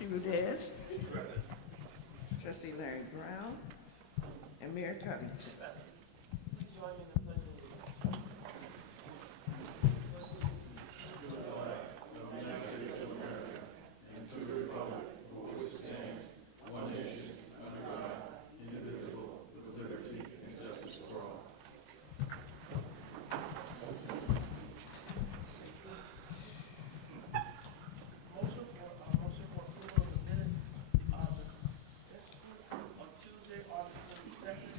Trustee Rudez. Trustee Larry Brown. And Mayor Covington. Motion for approval of the minutes of the on Tuesday, August 22nd,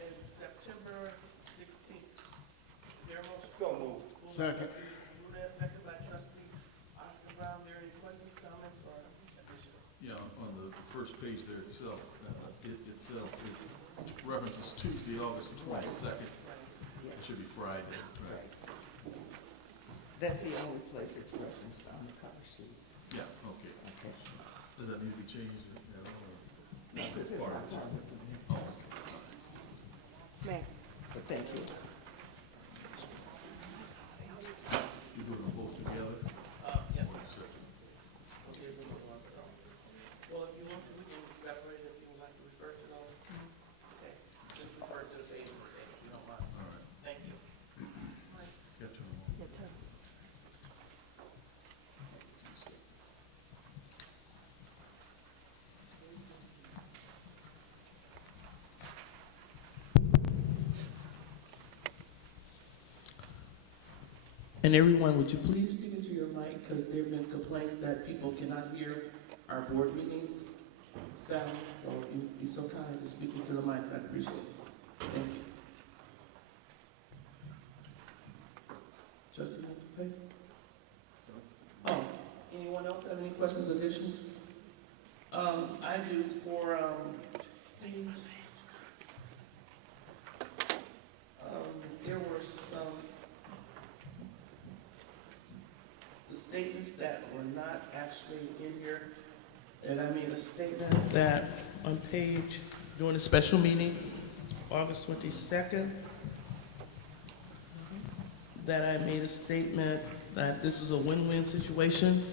and September 16th. Is there a motion? So moved. Second. Rudez, second by trustee Oscar Brown. There any questions, comments, or additions? Yeah, on the first page there itself, it references Tuesday, August 22nd. It should be Friday. Right. That's the only place it's referenced on the cover sheet. Yeah, okay. Okay. Does that need to be changed at all? No, because it's not part of the minute. Oh, okay. Mayor. But thank you. You doing them both together? Yes. Or separate? Well, if you want to, we can separate it if you would like to refer to those. Okay, just refer to the same, if you don't mind. All right. Thank you. Get to them all. And everyone, would you please speak into your mic, because there have been complaints that people cannot hear our board meetings sound, so if you'd be so kind to speak into the mic, I'd appreciate it. Thank you. Trustee Humphrey? Oh, anyone else have any questions, additions? I do for, things. There were some statements that were not actually in here, and I made a statement that on page, during the special meeting, August 22nd, that I made a statement that this is a win-win situation.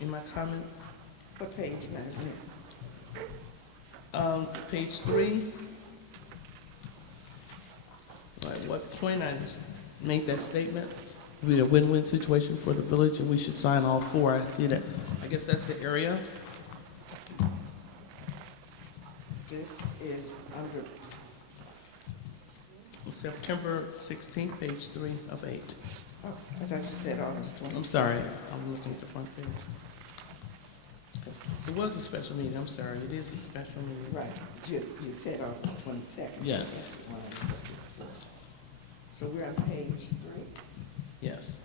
In my comments, What page, Madam Mayor? page 3. At what point I just made that statement? It'd be a win-win situation for the village, and we should sign all 4. I see that. I guess that's the area. This is under, September 16th, page 3 of 8. oh, I thought you said August 20. I'm sorry, I'm looking at the front page. It was a special meeting, I'm sorry, it is a special meeting. Right, you said August 22nd. Yes. So we're on page 3. Yes.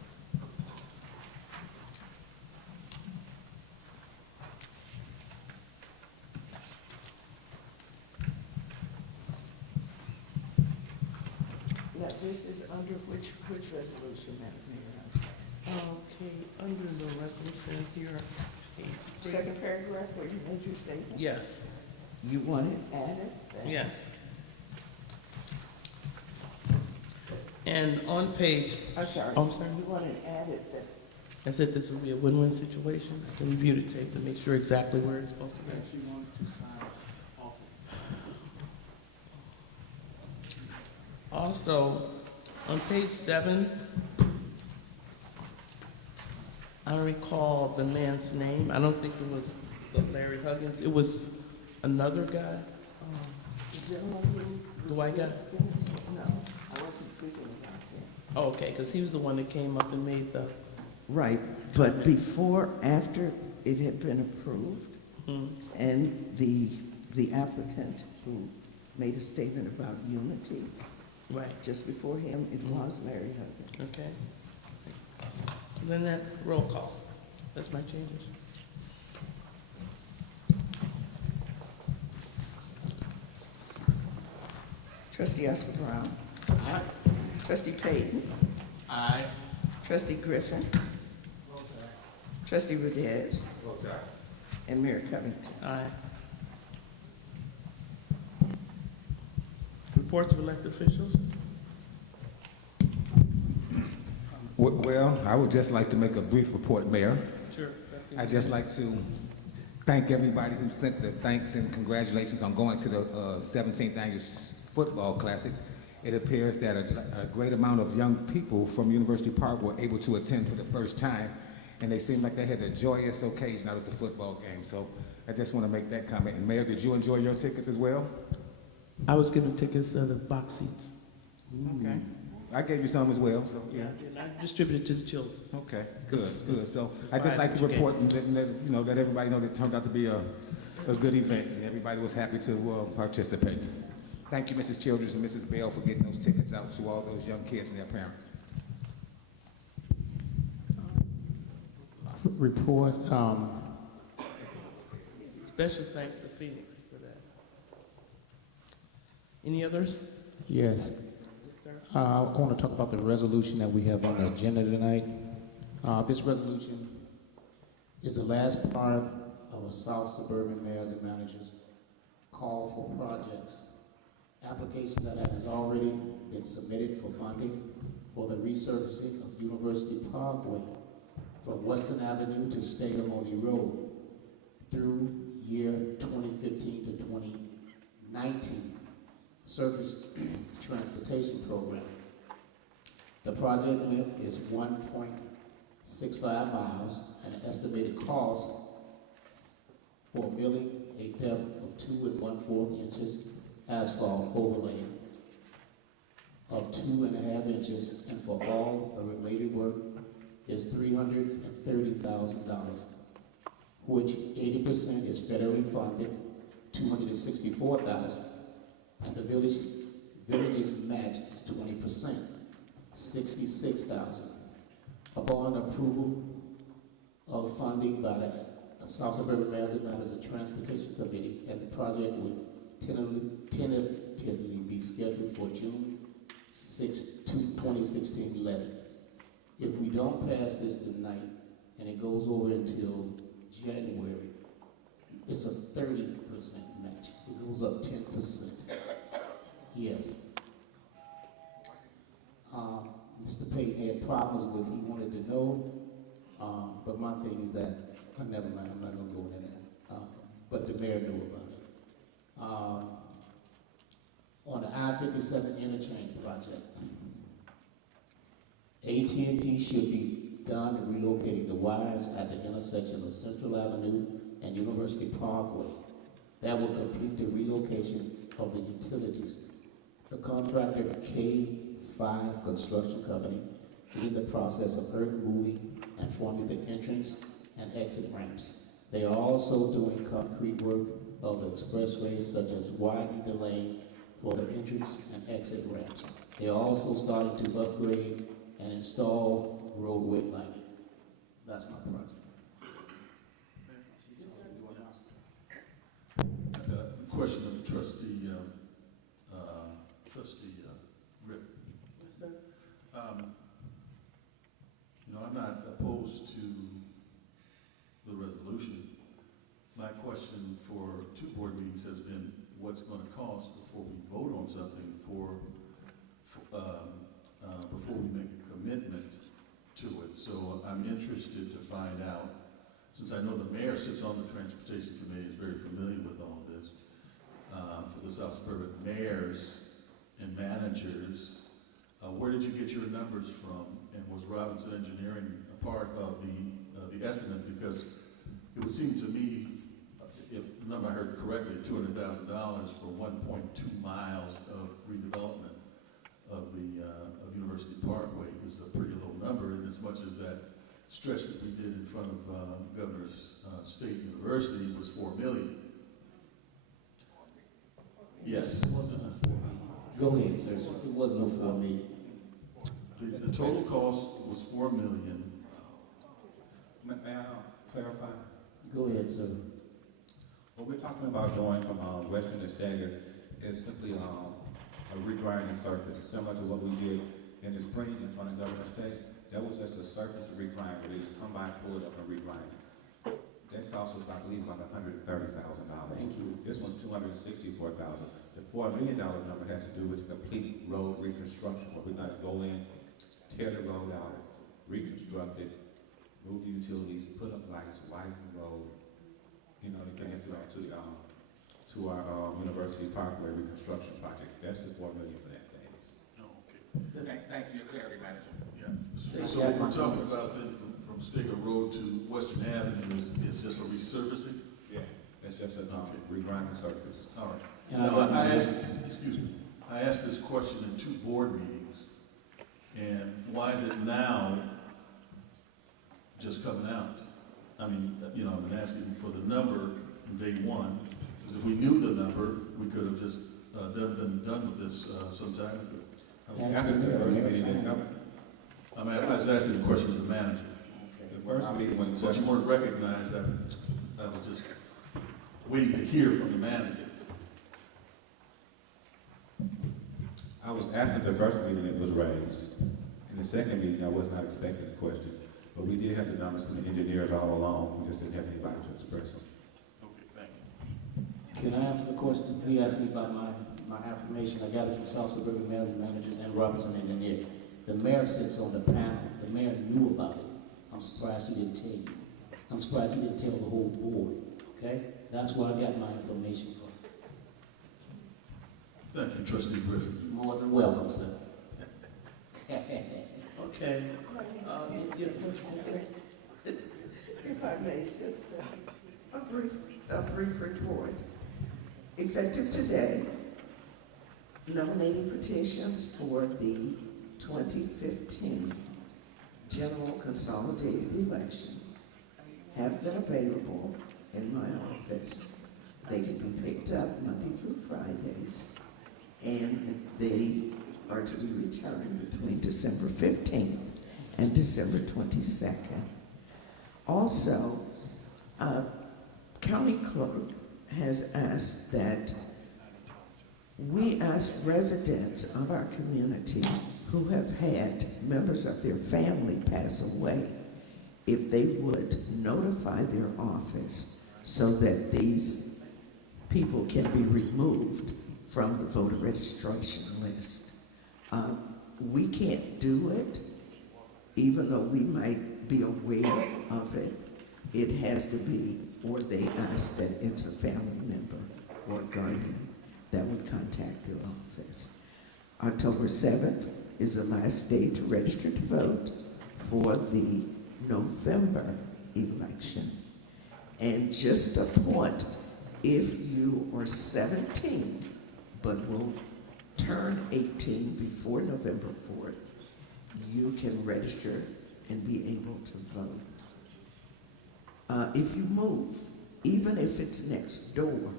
Now, this is under which resolution, Madam Mayor? Okay, under the resolution here, page 3. Second paragraph where you made your statement? Yes, You want it added? yes. And on page. I'm sorry. I'm sorry. You want it added that I said this would be a win-win situation. I can review the tape to make sure exactly where it's supposed to be. She wanted to sign off. Also, on page 7, I don't recall the man's name. I don't think it was Larry Huggins. It was another guy. the gentleman who... The white guy? No, I wasn't speaking about him. Oh, okay, because he was the one that came up and made the... Right, but before, after it had been approved, Hmm. and the applicant who made a statement about unity, Right, just before him, it was Larry Huggins. okay. Then that roll call. That's my changes. Trustee Oscar Brown. Aye. Trustee Payton. Aye. Trustee Griffin. Trustee Rudez. Votes aye. And Mayor Covington. Aye. Reports of elected officials? Well, I would just like to make a brief report, Mayor. Sure. I'd just like to thank everybody who sent the thanks and congratulations on going to the 17th Annual Football Classic. It appears that a great amount of young people from University Park were able to attend for the first time, and they seemed like they had a joyous occasion out at the football game. So I just want to make that comment. And Mayor, did you enjoy your tickets as well? I was given tickets to the box seats. Okay. I gave you some as well, so yeah. And I distributed to the children. Okay, good. So I just like to report and let everybody know that it turned out to be a good event, and everybody was happy to participate. Thank you, Mrs. Childers and Mrs. Bell, for getting those tickets out to all those young kids and their parents. Report. Special thanks to Phoenix for that. Any others? Yes. Yes, sir. I want to talk about the resolution that we have on the agenda tonight. This resolution is the last part of a South Suburban Mayors and Managers call for projects. Application that has already been submitted for funding for the resurfacing of University Parkway from Western Avenue to Stegomoni Road through year 2015 to 2019 surface transportation program. The project length is 1.65 miles and an estimated cost for milling a depth of 2 1/4 inches asphalt overlay of 2.5 inches, and for all the related work is $330,000, which 80% is federally funded, $264,000, and the village's match is 20%, $66,000. Upon approval of funding by the South Suburban Mayors and Matters of Transportation Committee, and the project would tentatively be scheduled for June 6, 2016 11. If we don't pass this tonight and it goes over until January, it's a 30% match. It goes up 10%. Yes. Mr. Payton had problems with, he wanted to know, but my thing is that, never mind, I'm not going to go into that. But the mayor knew about it. On the I-57 interchange project, AT&T should be done in relocating the wires at the intersection of Central Avenue and University Parkway. That will complete the relocation of the utilities. The contractor, K5 Construction Company, is in the process of earth moving and forming the entrance and exit ramps. They are also doing concrete work of the expressways, such as widening the lane for the entrance and exit ramps. They are also starting to upgrade and install roadway lighting. That's my project. Question of trustee Rick. Yes, sir. I'm not opposed to the resolution. My question for 2 board meetings has been, what's going to cost before we vote on something before we make a commitment to it. So I'm interested to find out, since I know the mayor sits on the transportation committee, is very familiar with all of this, for the South Suburban mayors and managers, where did you get your numbers from? And was Robinson Engineering a part of the estimate? Because it would seem to me, if the number I heard correctly, $200,000 for 1.2 miles of redevelopment of the University Parkway is a pretty low number, in as much as that stretch that we did in front of Governor's State University was $4 million. Yes. It wasn't a 4 million. Go ahead, sir. It wasn't a 4 million. The total cost was $4 million. May I clarify? Go ahead, sir. What we're talking about going from Western to Stagger is simply a regrinding surface, similar to what we did in the spring in front of Governor State. That was just a surface regrind where they just come by, pull it up, and regrind it. That cost us, I believe, about $130,000. Thank you. This one's $264,000. The $4 million number has to do with the complete road reconstruction, where we're going to go in, tear the road out, reconstructed, moved the utilities, put up lights, widen the road, you know, to bring it to our University Parkway reconstruction project. That's the $4 million for that phase. Thanks for your clarity, Manager. Yeah. So what we're talking about then from Steger Road to Western Avenue is just a resurfacing? Yeah. That's just a regrinding surface. All right. And Now, I- I asked this question in 2 board meetings, and why is it now just coming out? I mean, you know, I've been asking for the number from day one, because if we knew the number, we could have just been done with this some time ago. After the first meeting, I mean, I was asking the question of the manager. the first meeting when Since you weren't recognized, I was just waiting to hear from the manager. I was after the first meeting it was raised. In the second meeting, I was not expecting a question, but we did have the numbers from the engineers all along. We just didn't have anybody to express them. Okay, thank you. Can I answer the question? He asked me about my affirmation. I got it from South Suburban Mayor Manager and Robinson Engineer. The mayor sits on the panel. The mayor knew about it. I'm surprised he didn't tell you. I'm surprised he didn't tell the whole board. Okay? That's where I got my information from. Thank you, Trustee Griffin. You're more than welcome, sir. Okay. Yes, sir. If I may, just a brief report. Effective today, nominating petitions for the 2015 General Consolidated Election have been available in my office. They can be picked up Monday through Fridays, and they are to be returned between December 15th and December 22nd. Also, County Clerk has asked that we ask residents of our community who have had members of their family pass away if they would notify their office so that these people can be removed from the voter registration list. We can't do it, even though we might be aware of it. It has to be, or they ask that it's a family member or guardian that would contact their office. October 7th is the last day to register to vote for the November election. And just a point, if you are 17 but will turn 18 before November 4th, you can register and be able to vote. If you move, even if it's next door,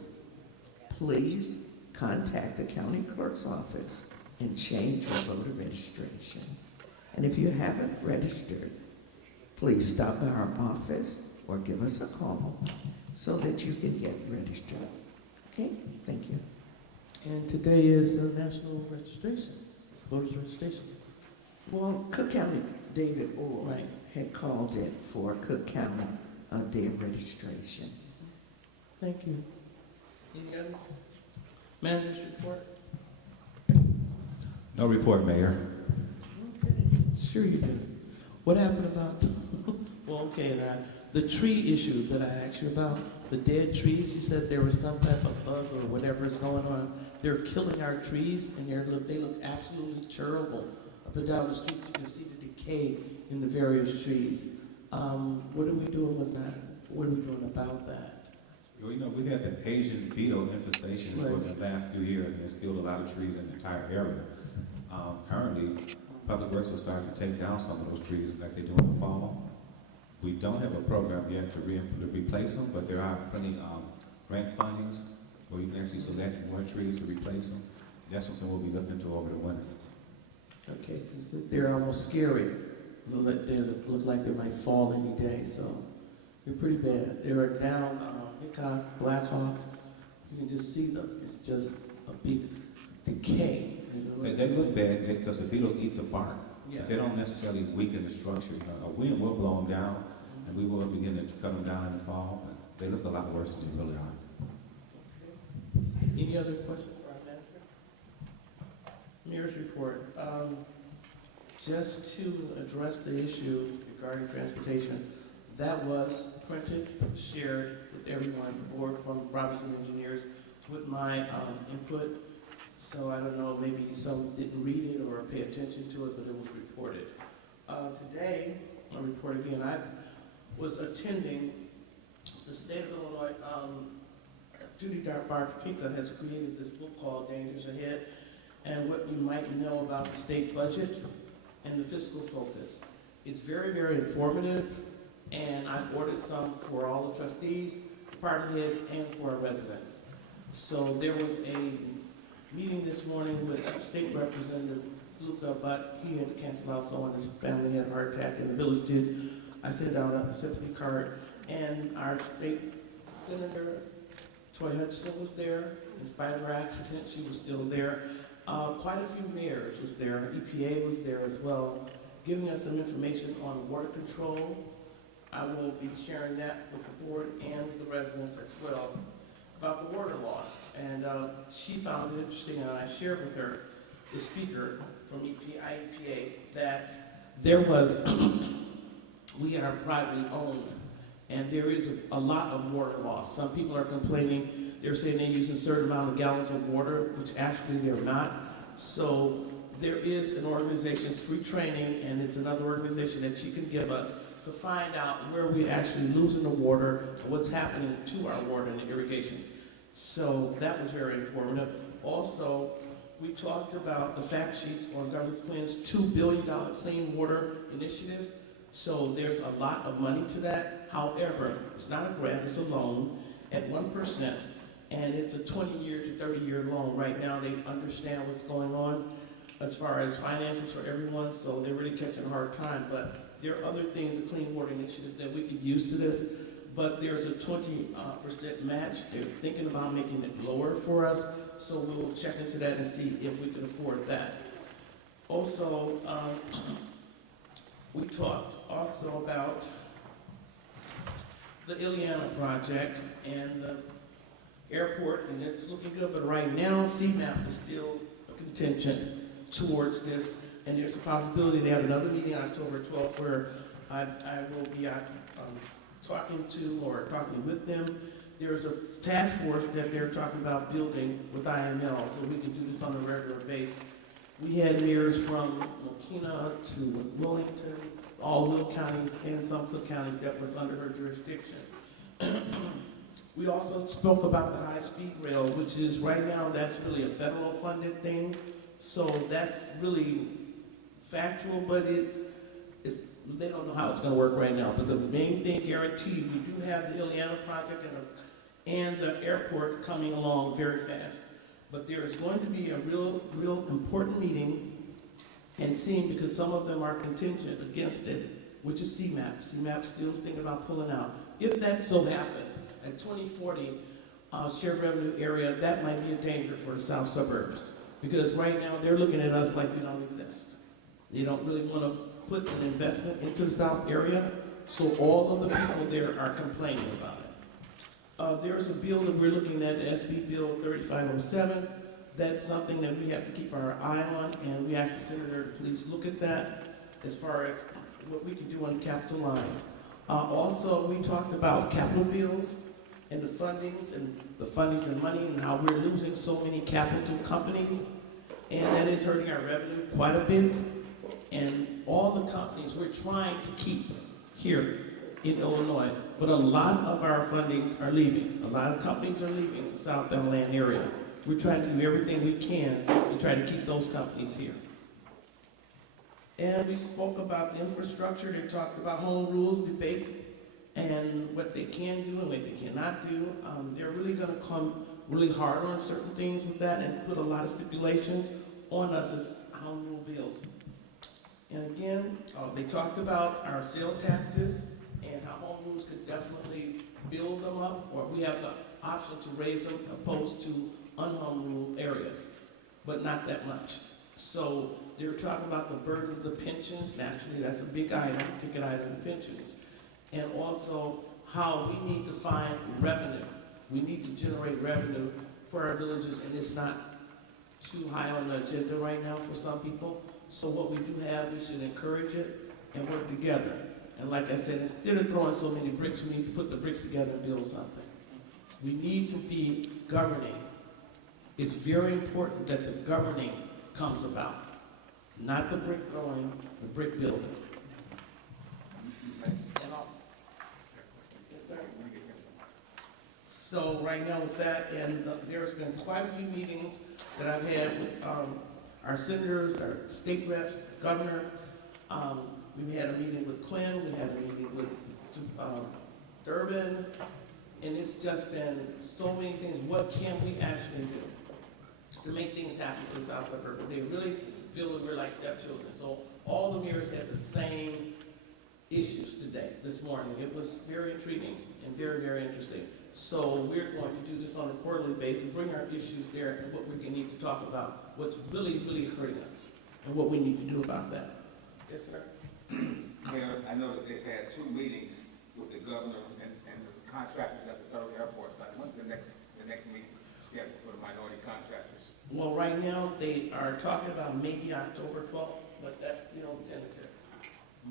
please contact the county clerk's office and change your voter registration. And if you haven't registered, please stop by our office or give us a call so that you can get registered. Okay, thank you. And today is the national registration, voters registration. Well, Cook County, David Orr Right. had called it for Cook County Day of registration. Thank you. Any other manager's report? No report, Mayor. Sure you do. What happened about, well, okay, now, the tree issues that I asked you about, the dead trees, you said there was some type of bug or whatever is going on. They're killing our trees, and they look absolutely terrible. Up and down the street, you can see the decay in the various trees. What are we doing with that? What are we doing about that? Well, you know, we've had the Asian beetle infestation for Right. the last few years, and it's killed a lot of trees in the entire area. Currently, Public Works will start to take down some of those trees like they do in the fall. We don't have a program yet to replace them, but there are plenty of grant fundings where you can actually select more trees to replace them. That's something we'll be looking into over the winter. Okay, 'cause they're almost scary. They look like they might fall any day, so they're pretty bad. They are down Hickok, Black Hawk. You can just see them. It's just a big decay. They look bad because the beetles eat the bark, Yeah. but they don't necessarily weaken the structure. You know, a wind will blow them down, and we will begin to cut them down in the fall, but they look a lot worse than they really are. Any other questions for our manager? Mayor's report. just to address the issue regarding transportation, that was printed, shared with everyone, the board from Robinson Engineers, with my input. So I don't know, maybe some didn't read it or pay attention to it, but it was reported. Today, I'll report again, I was attending the state of Illinois, Judy Bartopika has created this book called Dangers Ahead, and what you might know about the state budget and the fiscal focus. It's very, very informative, and I've ordered some for all the trustees, department heads, and for our residents. So there was a meeting this morning with State Representative Luca, but he had to cancel out, so his family had a heart attack, and the village did. I sent out a sympathy card, and our state senator, Toy Hutchinson, was there. In spite of her accident, she was still there. Quite a few mayors was there. EPA was there as well, giving us some information on water control. I will be sharing that with the board and the residents as well about the water loss. And she found it interesting, and I shared with her, the speaker from IEPA, that there was, we are privately owned, and there is a lot of water loss. Some people are complaining, they're saying they use a certain amount of gallons of water, which actually they're not. So there is an organization, it's free training, and it's another organization that you can give us to find out where we're actually losing the water, and what's happening to our water and irrigation. So that was very informative. Also, we talked about the fact sheets on Governor Quinn's $2 billion Clean Water Initiative. So there's a lot of money to that. However, it's not a grant, it's a loan at 1%, and it's a 20-year to 30-year loan. Right now, they understand what's going on as far as finances for everyone, so they're really catching a hard time. But there are other things, the Clean Water Initiative, that we could use to this. But there's a 20% match. They're thinking about making it lower for us, so we'll check into that and see if we can afford that. Also, we talked also about the Ileana project and the airport, and it's looking good, but right now, CMAP is still a contingent towards this, and there's a possibility they have another meeting on October 12th where I will be talking with them. There's a task force that they're talking about building with IML, so we can do this on a regular basis. We had mayors from Mokina to Wilmington, all Will counties and some Cook counties that was under her jurisdiction. We also spoke about the high-speed rail, which is right now, that's really a federal funded thing. So that's really factual, but it's they don't know how it's going to work right now. But the main thing guaranteed, we do have the Ileana project and the airport coming along very fast. But there is going to be a real important meeting and seeing, because some of them are contingent against it, which is CMAP. CMAP still thinking about pulling out. If that so happens, at 2040 shared revenue area, that might be a danger for the south suburbs. Because right now they're looking at us like we don't exist. They don't really want to put an investment into the south area, so all of the people there are complaining about it. There's a bill that we're looking at, the SB Bill 3507. That's something that we have to keep our eye on, and we asked the senator to please look at that as far as what we can do on capital lines. Also, we talked about capital bills and the fundings and money, and how we're losing so many capital companies, and that is hurting our revenue quite a bit. And all the companies we're trying to keep here in Illinois, but a lot of our fundings are leaving. A lot of companies are leaving the South Bend area. We're trying to do everything we can to try to keep those companies here. And we spoke about the infrastructure. They talked about home rules debates and what they can do and what they cannot do. They're really going to come really hard on certain things with that and put a lot of stipulations on us as home rule bills. And again, they talked about our sales taxes and how home rules could definitely build them up, or we have the option to raise them opposed to unhome rule areas, but not that much. So they were talking about the burdens of the pensions. Naturally, that's a big item, ticket item, the pensions. And also how we need to find revenue. We need to generate revenue for our villages, and it's not too high on the agenda right now for some people. So what we do have, we should encourage it and work together. And like I said, instead of throwing so many bricks, we need to put the bricks together and build something. We need to be governing. It's very important that the governing comes about, not the brick throwing, the brick building. And I'll- Yes, sir. So right now with that, and there's been quite a few meetings that I've had with our senators, our state reps, governor. We had a meeting with Quinn, we had a meeting with Durbin, and it's just been so many things. What can we actually do to make things happen for the South Suburban? They really feel that we're like stepchildren. So all the mayors had the same issues today, this morning. It was very intriguing and very, very interesting. So we're going to do this on a quarterly basis, bring our issues there and what we can need to talk about, what's really, really hurting us, and what we need to do about that. Yes, sir. Mayor, I know that they've had 2 meetings with the governor and the contractors at the Thurl Airport site. When's the next meeting scheduled for the minority contractors? Well, right now, they are talking about maybe October 12th, but that's, tentative.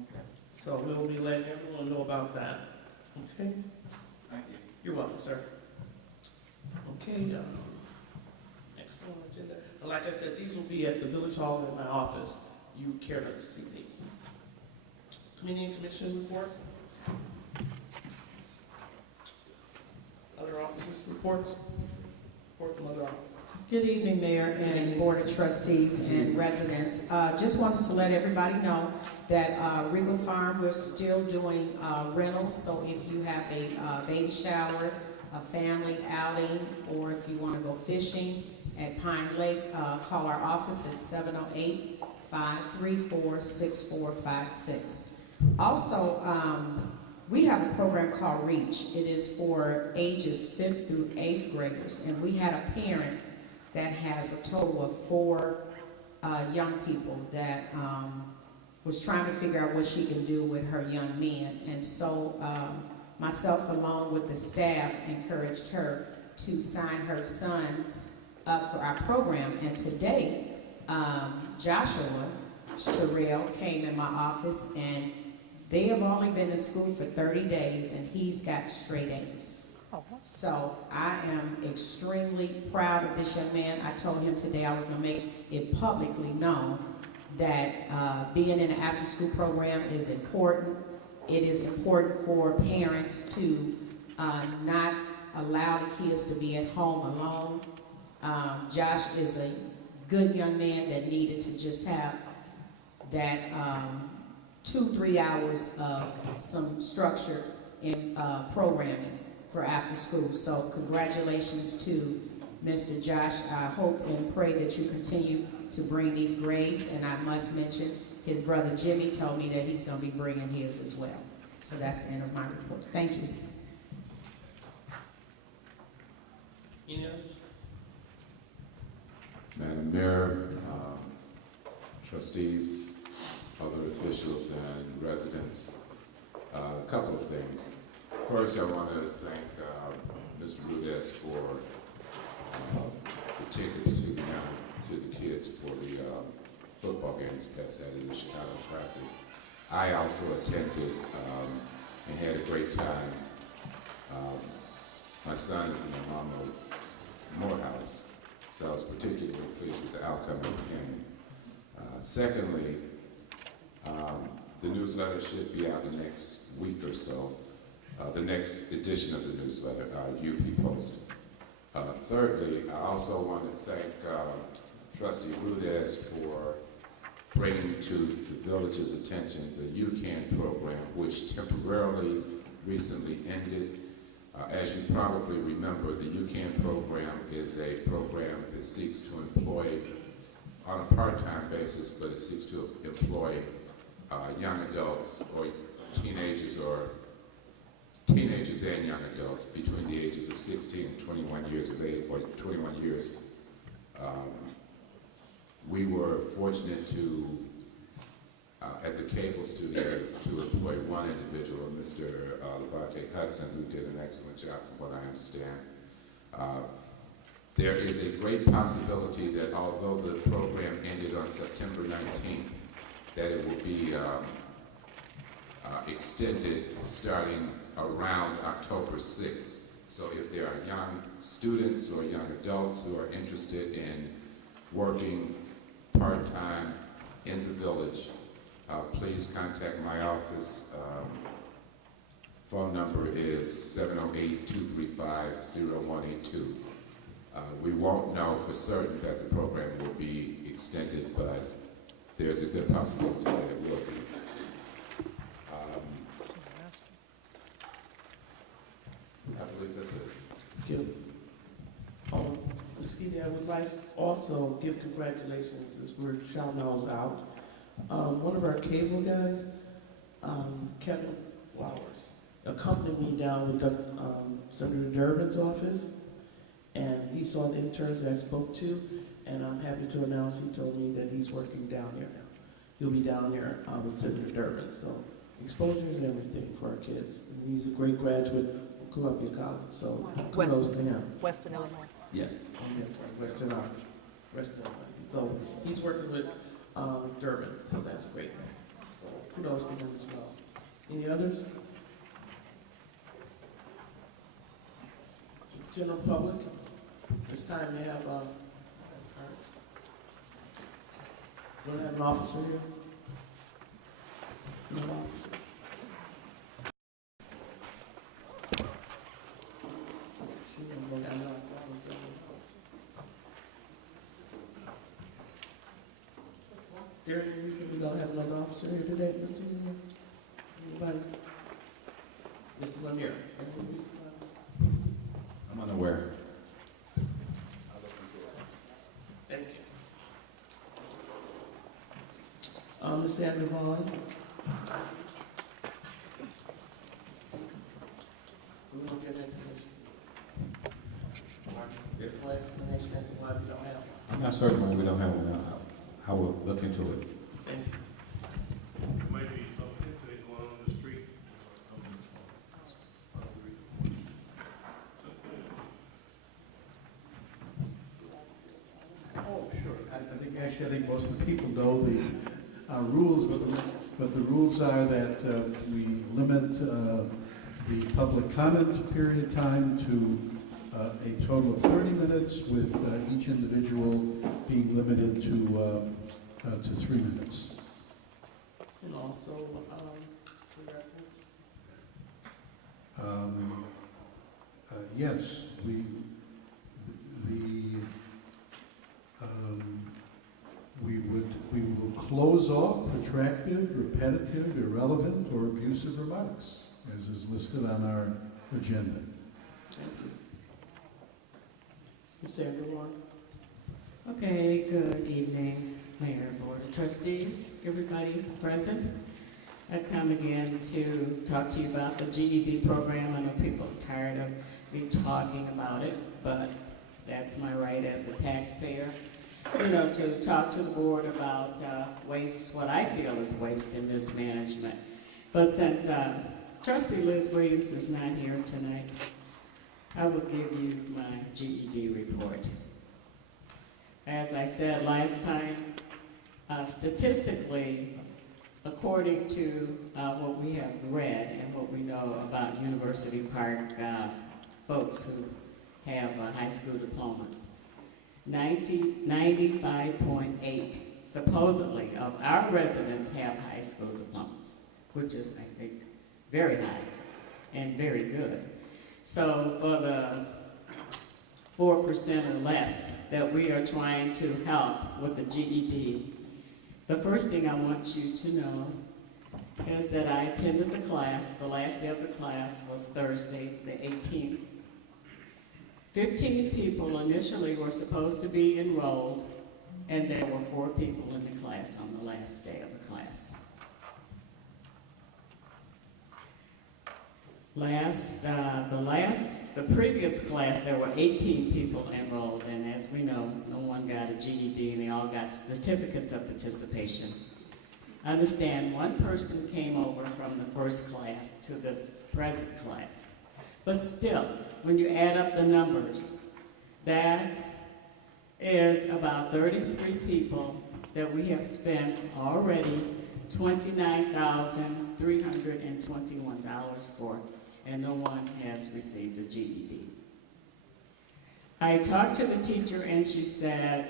Okay. So we'll be letting everyone know about that. Okay? Thank you. You're welcome, sir. Okay, next on the agenda. And like I said, these will be at the Village Hall in my office. You care to see these. Committee and commission reports? Other officers' reports? Report from other officers. Good evening, Mayor and Board of Trustees and residents. Just wanted to let everybody know that Regal Farm, we're still doing rentals, so if you have a baby shower, a family outing, or if you want to go fishing at Pine Lake, call our office at 708-534-6456. Also, we have a program called REACH. It is for ages 5th through 8th graders, and we had a parent that has a total of 4 young people that was trying to figure out what she can do with her young men. And so myself, along with the staff, encouraged her to sign her sons up for our program. And today, Joshua Sorrell came in my office, and they have only been in school for 30 days, and he's got straight A's. So I am extremely proud of this young man. I told him today I was going to make it publicly known that being in an after-school program is important. It is important for parents to not allow the kids to be at home alone. Josh is a good young man that needed to just have that 2-3 hours of some structure in programming for after school. So congratulations to Mr. Josh. I hope and pray that you continue to bring these grades, and I must mention his brother Jimmy told me that he's going to be bringing his as well. So that's the end of my report. Thank you. Madam Mayor, trustees, other officials, and residents, a couple of things. First, I want to thank Mr. Rudess for the tickets to the kids for the football games past Saturday, the Chicago Classic. I also attended and had a great time. My son is an alum of Morehouse, so I was particularly pleased with the outcome of the game. Secondly, the newsletter should be out the next week or so. The next edition of the newsletter, UP Post. Thirdly, I also want to thank Trustee Rudess for bringing to the village's attention the UCAN program, which temporarily recently ended. As you probably remember, the UCAN program is a program that seeks to employ, on a part-time basis, but it seeks to employ young adults or teenagers and young adults between the ages of 16 and 21 years of age, or 21 years. We were fortunate to, at the cable studio, to employ one individual, Mr. Levante Hudson, who did an excellent job from what I understand. There is a great possibility that although the program ended on September 19th, that it will be extended starting around October 6th. So if there are young students or young adults who are interested in working part-time in the village, please contact my office. Phone number is 708-235-0182. We won't know for certain that the program will be extended, but there's a good possibility that it will be. I believe that's it. Thank you. Ms. Keeley, I would like to also give congratulations as we're shouting those out. One of our cable guys, Kevin Flowers, accompanied me down with Senator Durbin's office, and he saw the interns that I spoke to, and I'm happy to announce he told me that he's working down here now. He'll be down there with Senator Durbin, so exposure is everything for our kids. And he's a great graduate from Columbia College, so kudos to him. Western Illinois. Yes, Western Illinois. So he's working with Durbin, so that's great. So kudos to him as well. Any others? General public, it's time to have, don't have an officer here? No officer. She didn't go down outside. Is there any reason we don't have another officer here today, Mr. Lemire? Anybody? Mr. Lemire? Any reason why? I'm unaware. Thank you. Ms. Sandra Vaughn? We will get information. Why explanation as to why we don't have one. I'm not certain why we don't have one. I will look into it. Thank you. It might be some incident going on the street. Oh, sure. I think most of the people know the rules, but the rules are that we limit the public comment period time to a total of 30 minutes, with each individual being limited to 3 minutes. And also, for reference? Yes, we will close off protracted, repetitive, irrelevant, or abusive remarks, as is listed on our agenda. Thank you. Ms. Sandra Vaughn? Okay, good evening, Mayor, Board of Trustees, everybody present. I come again to talk to you about the GED program. I know people are tired of me talking about it, but that's my right as a taxpayer. To talk to the board about waste, what I feel is waste and mismanagement. But since Trustee Liz Williams is not here tonight, I will give you my GED report. As I said last time, statistically, according to what we have read and what we know about University Park folks who have high school diplomas, 95.8 supposedly of our residents have high school diplomas, which is, I think, very high and very good. So for the 4% or less that we are trying to help with the GED, the first thing I want you to know is that I attended the class. The last day of the class was Thursday, the 18th. 15 people initially were supposed to be enrolled, and there were 4 people in the class on the last day of the class. The previous class, there were 18 people enrolled, and as we know, no one got a GED, and they all got certificates of participation. I understand one person came over from the first class to this present class, but still, when you add up the numbers, That is about 33 people that we have spent already $29,321 for, and no one has received a GED. I talked to the teacher and she said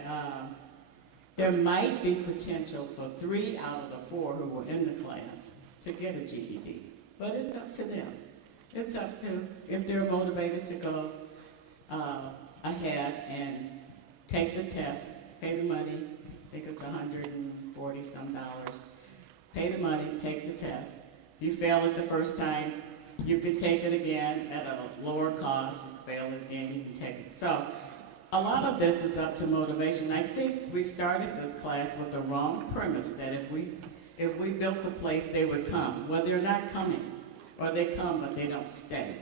there might be potential for 3 out of the 4 who were in the class to get a GED, but it's up to them. It's up to if they're motivated to go ahead and take the test, pay the money, I think it's $140 some, pay the money, take the test. If you fail it the first time, you can take it again at a lower cost. You fail it again, you can take it. So a lot of this is up to motivation. I think we started this class with the wrong premise that if we built the place, they would come. Well, they're not coming, or they come but they don't stay.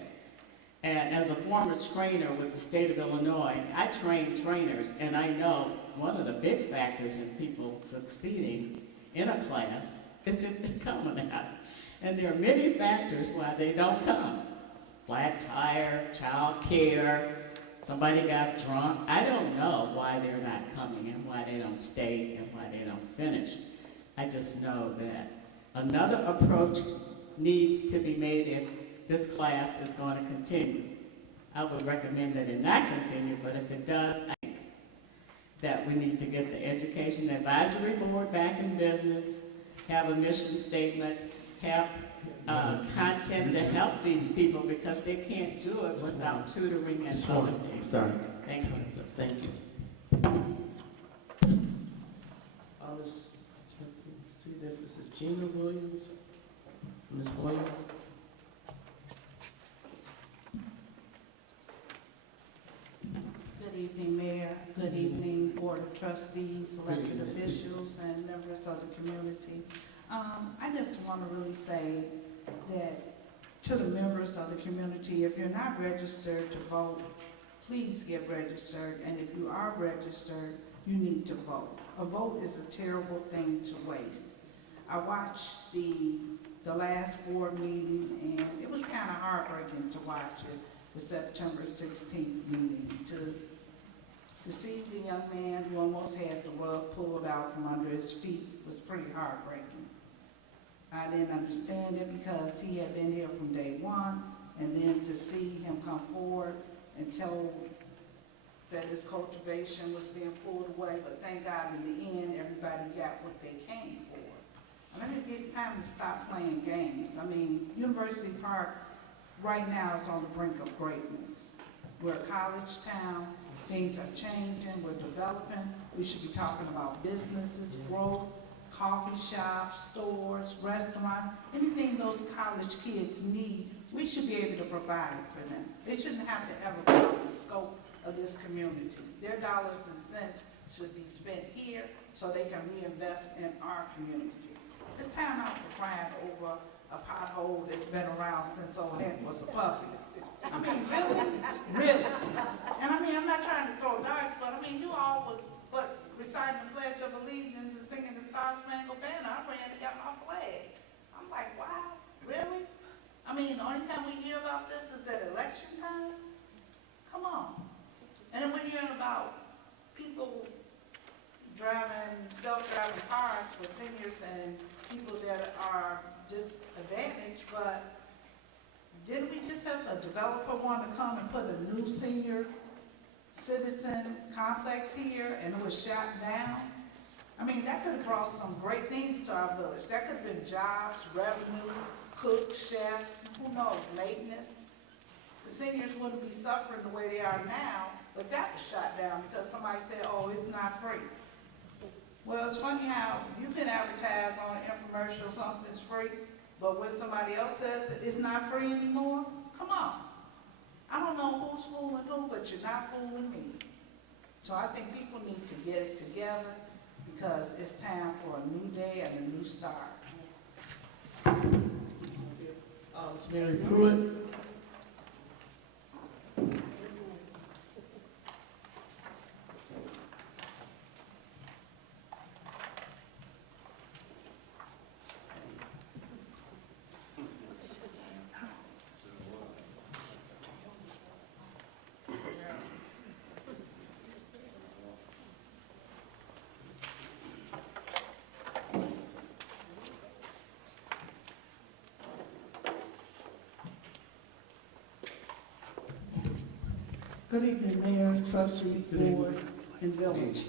And as a former trainer with the state of Illinois, I train trainers, and I know one of the big factors in people succeeding in a class is if they come or not. And there are many factors why they don't come. Flat tire, child care, somebody got drunk. I don't know why they're not coming and why they don't stay and why they don't finish. I just know that another approach needs to be made if this class is going to continue. I would recommend that it not continue, but if it does, I think that we need to get the Education Advisory Board back in business, have a mission statement, have content to help these people because they can't do it without tutoring and other things. Thank you. Thank you. See, this is Gina Williams. Ms. Williams. Good evening, Mayor. Good evening, Board of Trustees, elected officials, and members of the community. I just want to really say that to the members of the community, if you're not registered to vote, please get registered. And if you are registered, you need to vote. A vote is a terrible thing to waste. I watched the last board meeting, and it was kind of heartbreaking to watch it, the September 16th meeting, to see the young man who almost had the rug pulled out from under his feet was pretty heartbreaking. I didn't understand it because he had been here from day one, and then to see him come forward and tell that his cultivation was being pulled away, but thank God in the end, everybody got what they came for. And I think it's time to stop playing games. I mean, University Park right now is on the brink of greatness. We're a college town, things are changing, we're developing. We should be talking about businesses, growth, coffee shops, stores, restaurants, anything those college kids need, we should be able to provide it for them. They shouldn't have to ever go out the scope of this community. Their dollars and cents should be spent here so they can reinvest in our community. It's time out for crying over a pothole that's been around since old Hank was a puppy. I mean, really? Really? And I mean, I'm not trying to throw darts, but I mean, you all was reciting the Pledge of Allegiance and singing the Star Spangled Banner. I ran and got my flag. I'm like, wow, really? I mean, the only time we hear about this is at election time? Come on. And then we're hearing about people driving self-driving cars for seniors and people that are disadvantaged, but didn't we just have a developer want to come and put a new senior citizen complex here and it was shot down? I mean, that could have brought some great things to our village. That could have been jobs, revenue, cooks, chefs, who knows, maintenance. The seniors wouldn't be suffering the way they are now, but that was shot down because somebody said, oh, it's not free. Well, it's funny how you can advertise on an infomercial something's free, but when somebody else says it's not free anymore, come on. I don't know who's fooling who, but you're not fooling me. So I think people need to get it together because it's time for a new day and a new start. Ms. Mary Pruitt. Good evening, Mayor, trustees, board, and village.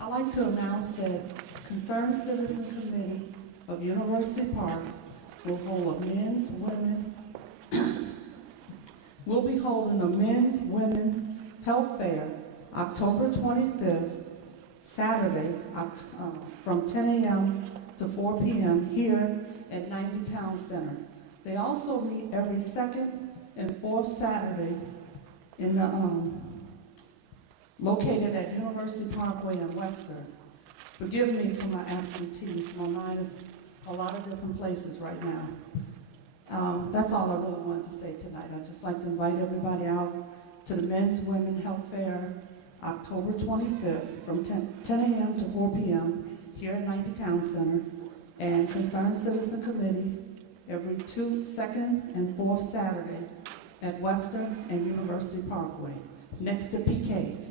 I'd like to announce that Concerned Citizen Committee of University Park will hold a men's, women, will be holding a men's, women's health fair October 25th, Saturday, from 10 a.m. to 4 p.m. here at 90 Town Center. They also meet every second and fourth Saturday in the, located at University Parkway in Webster. Forgive me for my absentee. My mind is a lot of different places right now. That's all I really wanted to say tonight. I'd just like to invite everybody out to the Men's Women Health Fair, October 25th, from 10 a.m. to 4 p.m. here at 90 Town Center, and Concerned Citizen Committees every second and fourth Saturday at Webster and University Parkway, next to PK's.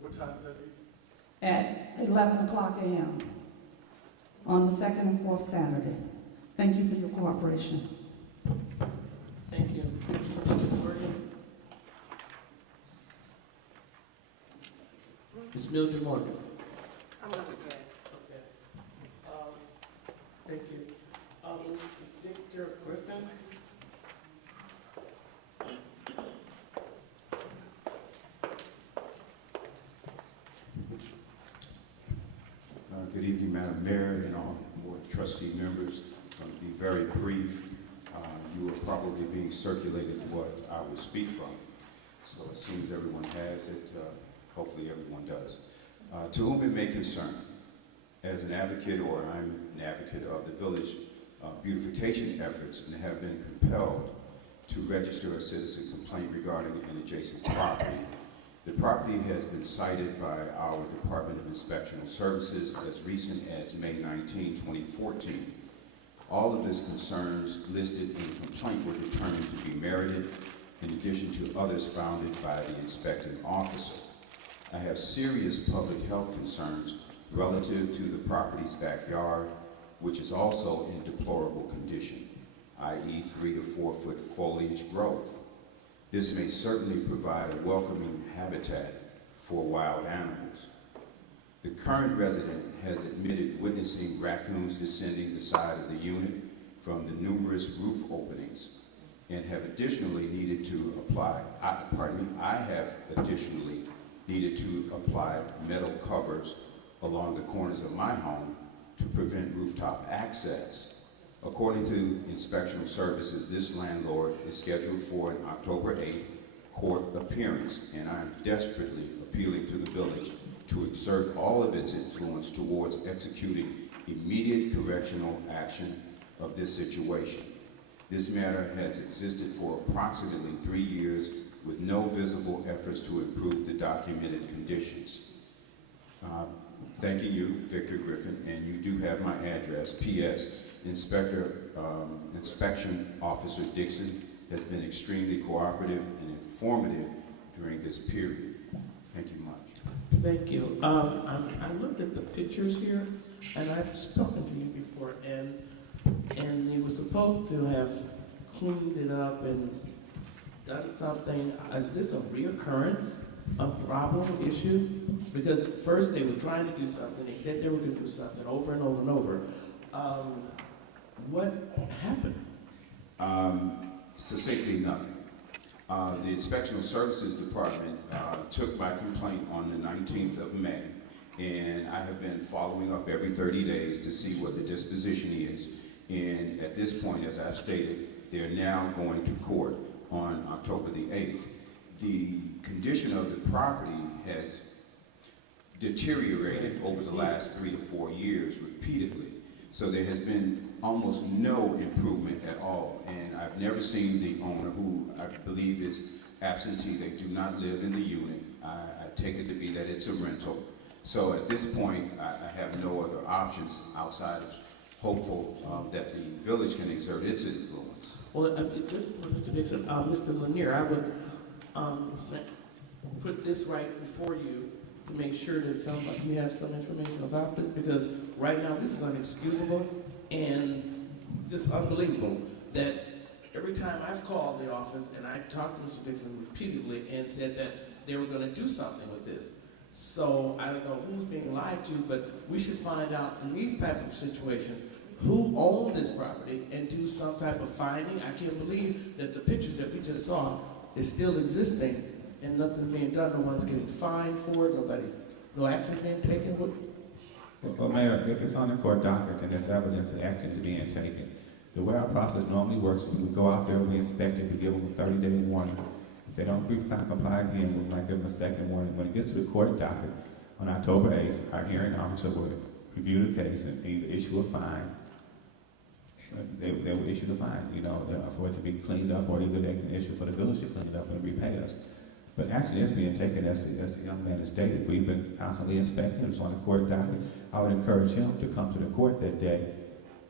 What time is that? At 11 o'clock a.m. on the second and fourth Saturday. Thank you for your cooperation. Thank you. Trustee Morgan. Ms. Mildred Morgan. I'm going to Okay. Thank you. Victor Griffin. Good evening, Madam Mayor and all board trustee members. I'm going to be very brief. You are probably being circulated what I will speak from. So it seems everyone has it. Hopefully everyone does. To whom it may concern, as an advocate, or I'm an advocate of the village beautification efforts, and have been compelled to register a citizen complaint regarding an adjacent property. The property has been cited by our Department of Inspectional Services as recent as May 19, 2014. All of these concerns listed in the complaint were determined to be merited, in addition to others founded by the inspecting officer. I have serious public health concerns relative to the property's backyard, which is also in deplorable condition, i.e. 3 to 4 foot foliage growth. This may certainly provide a welcoming habitat for wild animals. The current resident has admitted witnessing raccoons descending the side of the unit from the numerous roof openings, and have additionally needed to apply, I have additionally needed to apply metal covers along the corners of my home to prevent rooftop access. According to Inspectional Services, this landlord is scheduled for an October 8th court appearance, and I am desperately appealing to the village to exert all of its influence towards executing immediate correctional action of this situation. This matter has existed for approximately 3 years with no visible efforts to improve the documented conditions. Thanking you, Victor Griffin, and you do have my address. P.S. Inspection Officer Dixon has been extremely cooperative and informative during this period. Thank you much. Thank you. I looked at the pictures here, and I've spoken to you before, and you were supposed to have cleaned it up and done something. Is this a reoccurrence of problem, issue? Because first they were trying to do something, they said they were going to do something over and over and over. What happened? Succinctly, nothing. The Inspectional Services Department took my complaint on the 19th of May, and I have been following up every 30 days to see what the disposition is. And at this point, as I've stated, they're now going to court on October the 8th. The condition of the property has deteriorated over the last 3 to 4 years repeatedly. So there has been almost no improvement at all. And I've never seen the owner, who I believe is absentee. They do not live in the unit. I take it to be that it's a rental. So at this point, I have no other options outside of hopeful that the village can exert its influence. Well, Mr. Lanier, I would put this right before you to make sure that you have some information about this, because right now this is unexcusable and just unbelievable that every time I've called the office and I've talked to Mr. Dixon repeatedly and said that they were gonna do something with this. So I don't know who's being lied to, but we should find out in these type of situations, who owned this property and do some type of finding. I can't believe that the pictures that we just saw is still existing and nothing's being done. No one's getting fined for it. No action being taken. Well, Mayor, if it's on the court docket and there's evidence that action is being taken, the way our process normally works is we go out there, we inspect it, we give them a 30-day warning. If they don't comply again, we might give them a second warning. When it gets to the court docket on October 8th, our hearing officer will review the case and either issue a fine. They will issue the fine, for it to be cleaned up, or either they can issue for the village to clean it up and repay us. But actually, it's being taken, as the young man has stated. We've been constantly inspecting. It's on the court docket. I would encourage him to come to the court that day,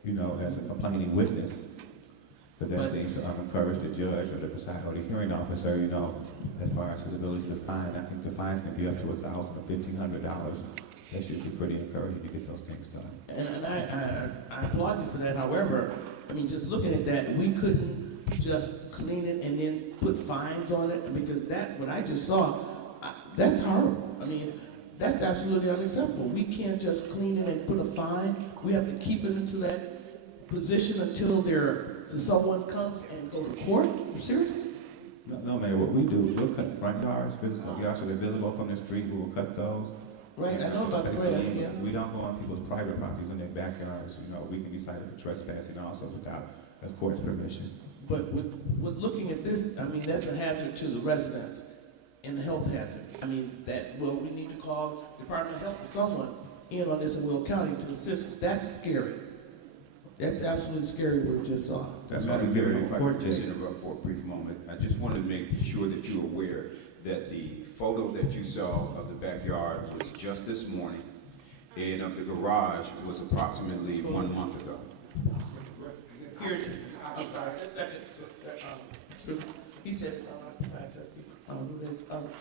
as a complaining witness. But that seems to encourage the judge or the presiding or the hearing officer, as far as his ability to fine. I think the fines can be up to $1,000 or $1,500. That should be pretty encouraging to get those things done. And I applaud you for that. However, I mean, just looking at that, we couldn't just clean it and then put fines on it, because what I just saw, that's horrible. I mean, that's absolutely unacceptable. We can't just clean it and put a fine. We have to keep it into that position until someone comes and go to court. Seriously? No, Mayor. What we do is we'll cut front yards, physical yards, so they're visible from the street. We will cut those. Right, I know about the grass, yeah. We don't go on people's private properties in their backyards. We can be cited for trespassing also without the court's permission. But with looking at this, I mean, that's a hazard to the residents and the health hazard. I mean, we need to call Department of Health or someone in on this in Will County to assist us. That's scary. That's absolutely scary what we just saw. That's why we give it a If I court could just date. interrupt for a brief moment, I just wanted to make sure that you're aware that the photo that you saw of the backyard was just this morning, and of the garage was approximately 1 month ago. Here it is. I'm sorry. Just a second. He said,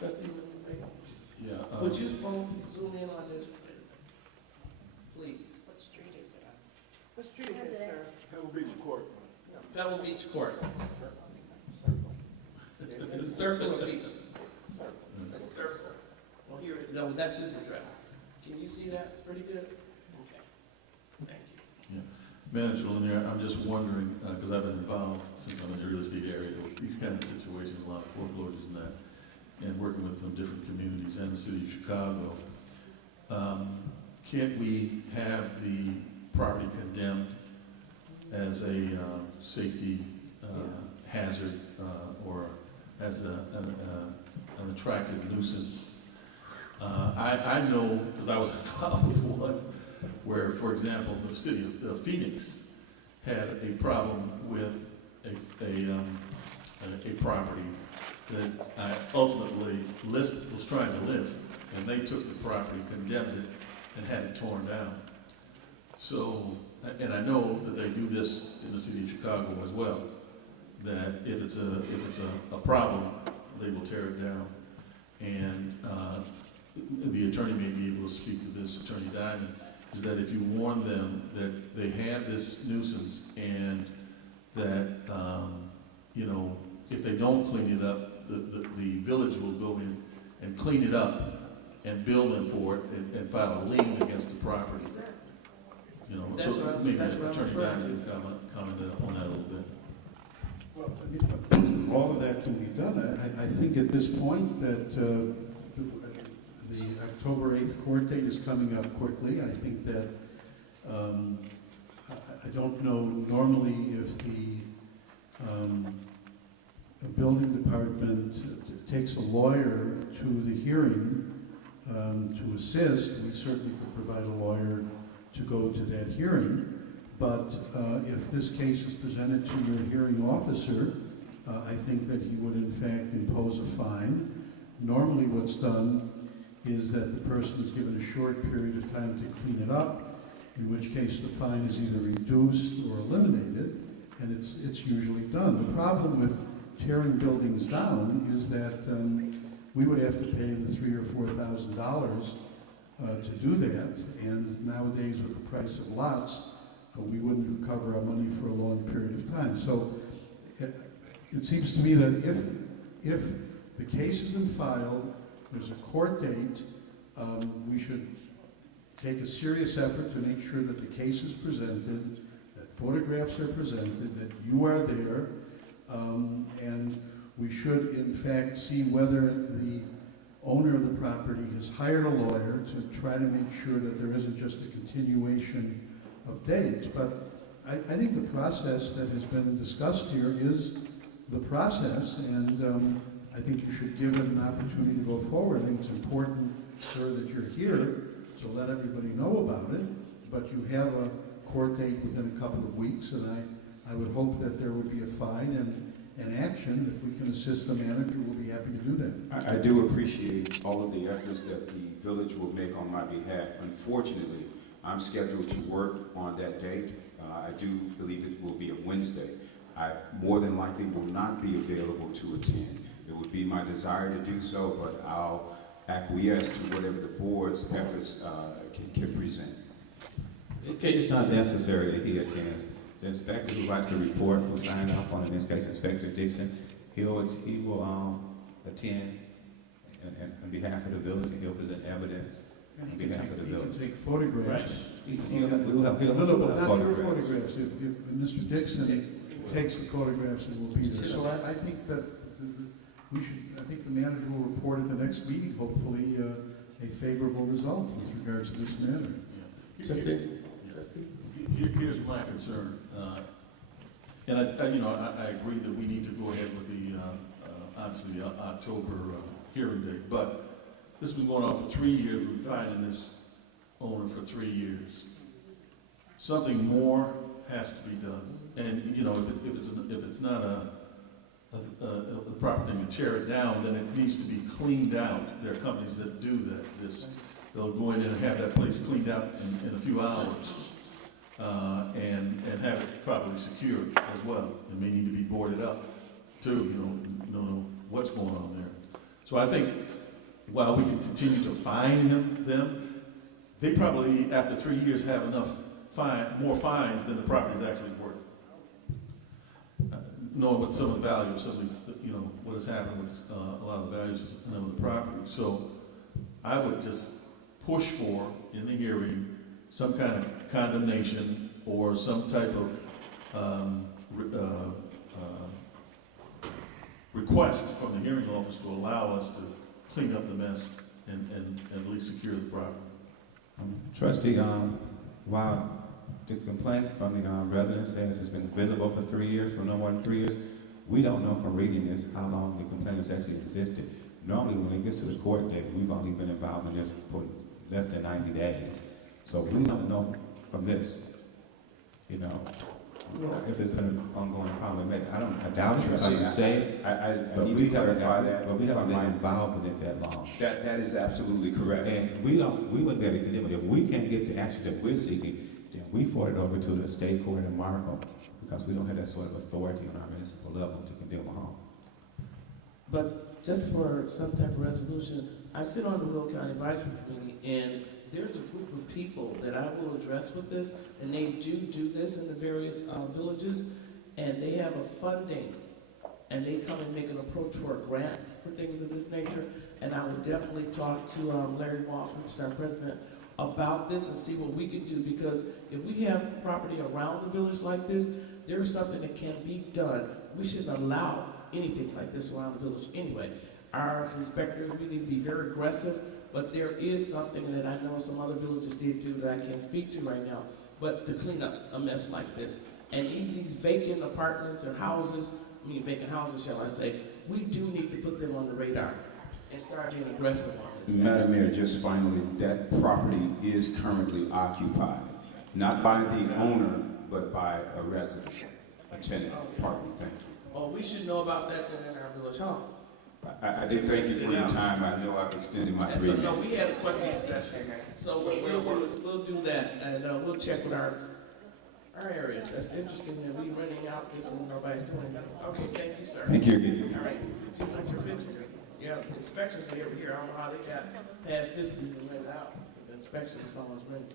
trustee, Yeah. would you zoom in on this, please? What street is it on? What street is it, sir? Pebble Beach Court. Pebble Beach Court. Is it circle or beach? Circle. Well, here, no, that's his address. Can you see that? Pretty good? Okay. Thank you. Manager Lanier, I'm just wondering, because I've been involved since I'm in the real estate area with these kind of situations, a lot of foreclosures and that, and working with some different communities and the city of Chicago. Can't we have the property condemned as a safety hazard or as an attractive nuisance? I know, because I was involved with one, where, for example, the city of Phoenix had a problem with a property that I ultimately was trying to list, and they took the property, condemned it, and had it torn down. So, and I know that they do this in the city of Chicago as well, that if it's a problem, they will tear it down. And the attorney may be able to speak to this, Attorney Diamond, is that if you warn them that they have this nuisance and that, if they don't clean it up, the village will go in and clean it up and bill them for it and file a lien against the property. So maybe Attorney Diamond can comment on that a little bit. Well, I mean, all of that can be done. I think at this point that the October 8th court date is coming up quickly. I think that, I don't know normally if the building department takes a lawyer to the hearing to assist. We certainly could provide a lawyer to go to that hearing. But if this case is presented to your hearing officer, I think that he would in fact impose a fine. Normally what's done is that the person is given a short period of time to clean it up, in which case the fine is either reduced or eliminated, and it's usually done. The problem with tearing buildings down is that we would have to pay the $3,000 or $4,000 to do that, and nowadays with the price of lots, we wouldn't recover our money for a long period of time. So it seems to me that if the case has been filed, there's a court date, we should take a serious effort to make sure that the case is presented, that photographs are presented, that you are there, and we should in fact see whether the owner of the property has hired a lawyer to try to make sure that there isn't just a continuation of dates. But I think the process that has been discussed here is the process, and I think you should give it an opportunity to go forward. I think it's important, sir, that you're here to let everybody know about it, but you have a court date within a couple of weeks, and I would hope that there would be a fine and action. If we can assist the manager, we'll be happy to do that. I do appreciate all of the efforts that the village will make on my behalf. Unfortunately, I'm scheduled to work on that date. I do believe it will be a Wednesday. I more than likely will not be available to attend. It would be my desire to do so, but I'll acquiesce to whatever the board's efforts can present. It's not necessary that he attends. The inspector who writes the report, who signed off on, in this case, Inspector Dixon, he will attend on behalf of the village, and he'll present evidence on behalf of the He village. can take photographs. He'll have No, but not your photographs. photographs. If Mr. Dixon takes the photographs, it will be there. So I think that we should, I think the manager will report at the next meeting, hopefully, a favorable result with regards to this matter. Here's my concern, and I agree that we need to go ahead with the, obviously, the October hearing date, but this has been going on for 3 years. We've been finding this owner for 3 years. Something more has to be done, and if it's not a proper thing to tear it down, then it needs to be cleaned out. There are companies that do that. They'll go in and have that place cleaned out in a few hours. And have it properly secured as well. It may need to be boarded up too, you don't know what's going on there. So I think while we can continue to fine them, they probably, after 3 years, have enough more fines than the property is actually worth. Knowing what some of the value of some of these, what has happened with a lot of the values of the property. So I would just push for, in the hearing, some kind of condemnation or some type of request from the hearing office to allow us to clean up the mess and at least secure the property. Trustee, while the complaint from the resident says it's been visible for 3 years, for no more than 3 years, we don't know from reading this how long the complaint has actually existed. Normally, when it gets to the court date, we've only been involved in this for less than 90 days. So we don't know from this, if it's been an ongoing problem. I doubt it, as you say, I need to clarify that. but we haven't been involved in it that long. That is absolutely correct. And we wouldn't be able to condemn it. If we can't get the action that we're seeking, then we forward it over to the state court in Markham, because we don't have that sort of authority on our municipal level to condemn a home. But just for some type of resolution, I sit on the Will County Advisory Committee, and there's a group of people that I will address with this, and they do this in the various villages, and they have a funding, and they come and make an approach for a grant for things of this nature, and I would definitely talk to Larry Walsh, which is our president, about this and see what we can do, because if we have property around the village like this, there's something that can be done. We shouldn't allow anything like this around the village anyway. Our inspectors, we need to be very aggressive, but there is something that I know some other villages did do that I can't speak to right now, but to clean up a mess like this. And these vacant apartments or vacant houses, shall I say, we do need to put them on the radar and start being aggressive on this. Madam Mayor, just finally, that property is currently occupied, not by the owner, but by a resident, a tenant. Pardon me, thank you. Oh, we should know about that then in our village hall. I did thank you for your time. I know I've extended my 3 minutes. No, we had a question session, so we'll do that, and we'll check with our area. That's interesting that we renting out this and nobody's doing it. Okay, thank you, sir. Thank you again. All right, yeah, inspections are over here. I don't know how they got past this to even rent it out. The inspection is almost ready.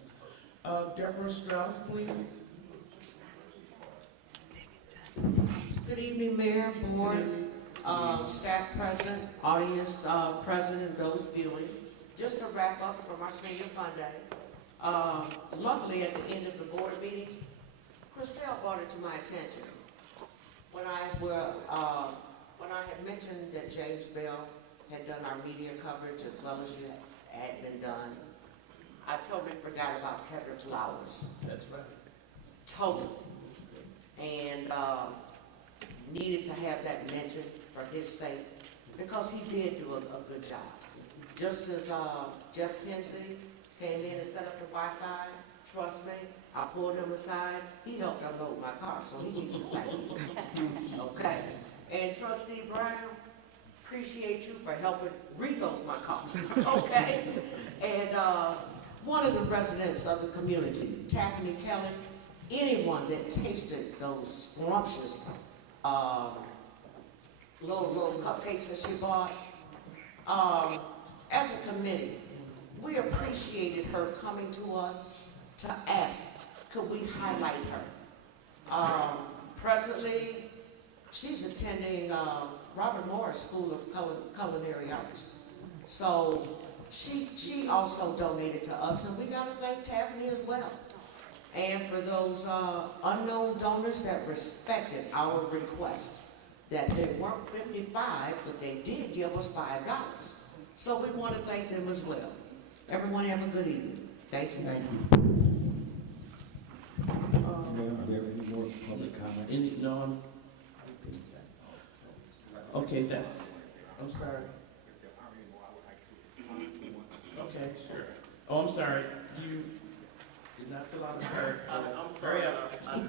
Deborah Strauss, please. Good evening, Mayor, Board, staff present, audience present, and those viewing. Just to wrap up from our Senior Fun Day. Luckily, at the end of the board meeting, Christelle brought it to my attention. When I had mentioned that James Bell had done our media coverage as well as you had been done, I totally forgot about Kevin Flowers. That's right. Totally. And needed to have that mentioned for his sake because he did do a good job. Just as Jeff Tinsley came in and set up the Wi-Fi, trust me, I pulled him aside. He helped unload my car, so he needs to thank you. Okay. And Trustee Brown, appreciate you for helping reload my car. Okay. And one of the residents of the community, Taffany Kelly, anyone that tasted those scrumptious little cupcakes that she bought, as a committee, we appreciated her coming to us to ask, could we highlight her? Presently, she's attending Robert Morris School of Culinary Arts. So she also donated to us, and we got to thank Taffany as well. And for those unknown donors that respected our request, that they weren't 55, but they did give us $5. So we want to thank them as well. Everyone have a good evening. Thank you. Thank you. Are there any more public comments? No. Okay, I'm sorry. Okay, sure. Oh, I'm sorry. You did not fill out the card. I'm sorry.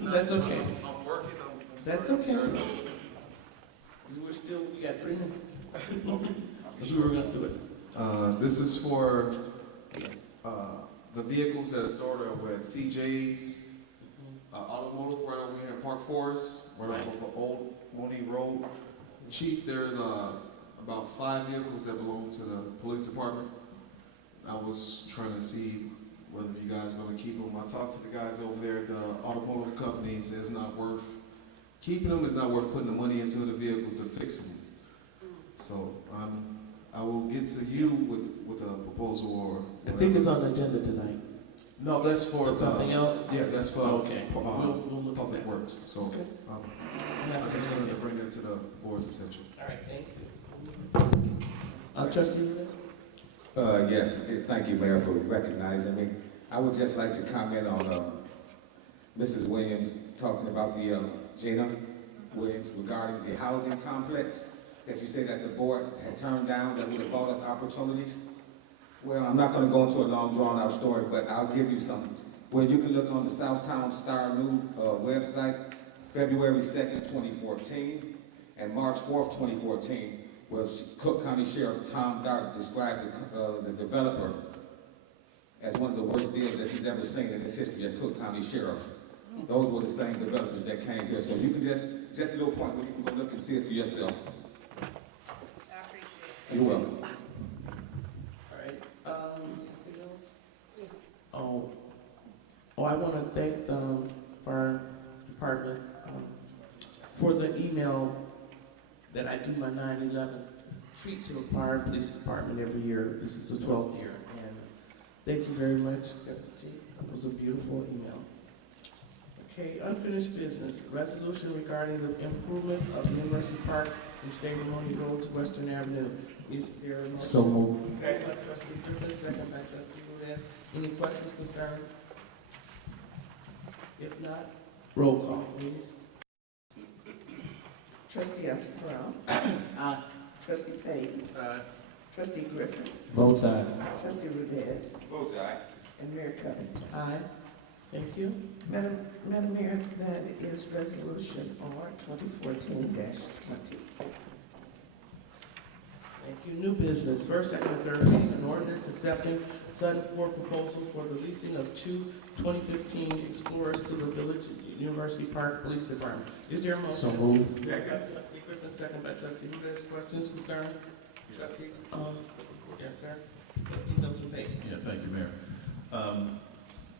That's okay. I'm working. That's okay. We got 3 minutes. We were gonna do it. This is for the vehicles that are stored with CJ's Automotive right over here in Park Forest, right off of Old Mooney Road. Chief, there's about 5 vehicles that belong to the police department. I was trying to see whether you guys are going to keep them. I talked to the guys over there at the automotive company. Says it's not worth keeping them. It's not worth putting the money into the vehicles to fix them. So I will get to you with a proposal or whatever. I think it's on the agenda tonight. No, that's for something else. Yeah, that's for okay. We'll look public at that. works. So Okay. I just wanted to bring that to the board's attention. All right, thank you. Trustee Renee? Yes, thank you, Mayor, for recognizing me. I would just like to comment on Mrs. Williams talking about the Jana Williams regarding the housing complex that you say that the board had turned down that would have brought us opportunities. Well, I'm not going to go into a long, drawn-out story, but I'll give you some. Well, you can look on the Southtown Star News website, February 2nd, 2014, and March 4th, 2014, where Cook County Sheriff Tom Dart described the developer as one of the worst deals that he's ever seen in his history as Cook County Sheriff. Those were the same developers that came here. So you can just a little point where you can go look and see it for yourself. I appreciate it. You're welcome. All right. Anything else? Oh, I want to thank the fire department for the email that I do my 9/11 treat to the fire police department every year. This is the 12th year, and thank you very much, Deputy Chief. It was a beautiful email. Okay, unfinished business. Resolution regarding the improvement of University Park from State Mooney Road to Western Avenue. Is there a motion? So moved. Second by Trustee Griffin, second by Trustee Rudez. Any questions, concerns? If not, roll call, please. Trustee Brown. Aye. Trustee Payton. Aye. Trustee Griffin. Votes aye. Trustee Rudez. Votes aye. And Mayor Covington. Aye. Thank you. Madam Mayor, that is Resolution R 2014-20. Thank you. New business. First, second, and third reading, an ordinance accepting Sutton Ford proposal for the leasing of 2 2015 Explorers to the Village University Park Police Department. Is there a motion? So moved. Second, Trustee Griffin, second by Trustee Rudez. Questions, concerns? Trustee, yes, sir. Trustee Nelson Payton. Yeah, thank you, Mayor.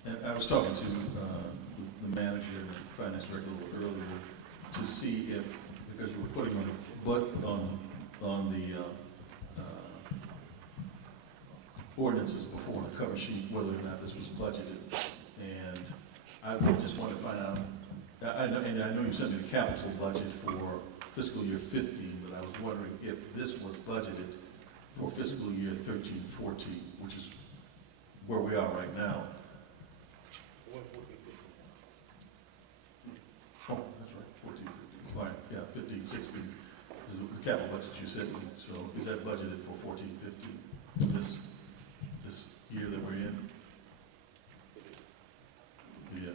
And I was talking to the manager, the finance director a little earlier, to see if because you were putting on the ordinances before on the cover sheet whether or not this was budgeted. And I would just want to find out, I know you sent me the capital budget for fiscal year 15, but I was wondering if this was budgeted for fiscal year 13-14, which is where we are right now. Oh, that's right, 14, 15, right, yeah, 15, 16 is the capital budget you sent me. So is that budgeted for 14, 15, this year that we're in? Yes.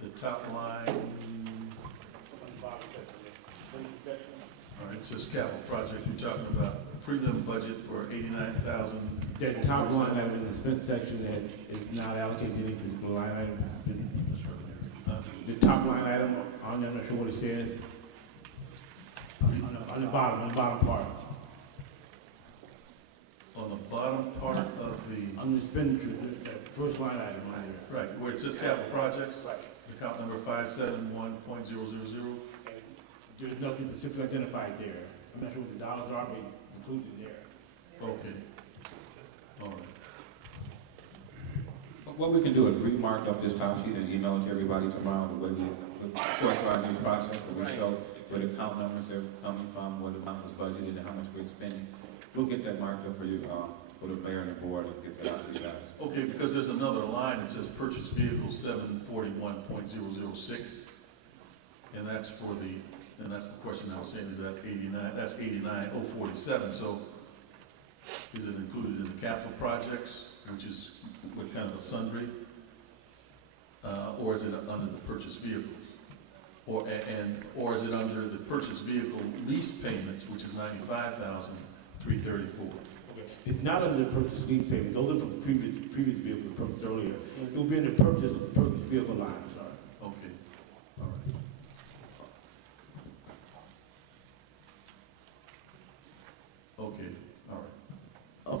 The top line, all right, it says capital project, you're talking about prelim budget for 89,000. That top line item in the expense section that is not allocated any particular line item. The top line item, I'm not sure what it says. On the bottom part. On the bottom part of the... On the expenditure, that first line item right here. Right, where it says capital projects, account number 571.000. There's nothing specifically identified there. I'm not sure what the dollars are, but it's included there. Okay. All right. What we can do is remark up this top sheet and email it to everybody tomorrow, the way we, of course, our new process, where we show where the account numbers are coming from, what amount was budgeted, and how much we're spending. We'll get that marked up for you, for the mayor and the board, and get that out to you guys. Okay, because there's another line that says purchase vehicle 741.006, and that's for the, and that's the question I was saying, is that 89, that's 89,047, so is it included in the capital projects, which is what kind of a sundry, or is it under the purchase vehicles? Or is it under the purchase vehicle lease payments, which is 95,334? Okay. It's not under the purchase lease payment. Those are from previous vehicles purchased earlier. It will be in the purchase vehicle line, I'm sorry. Okay, all right. Okay, all right.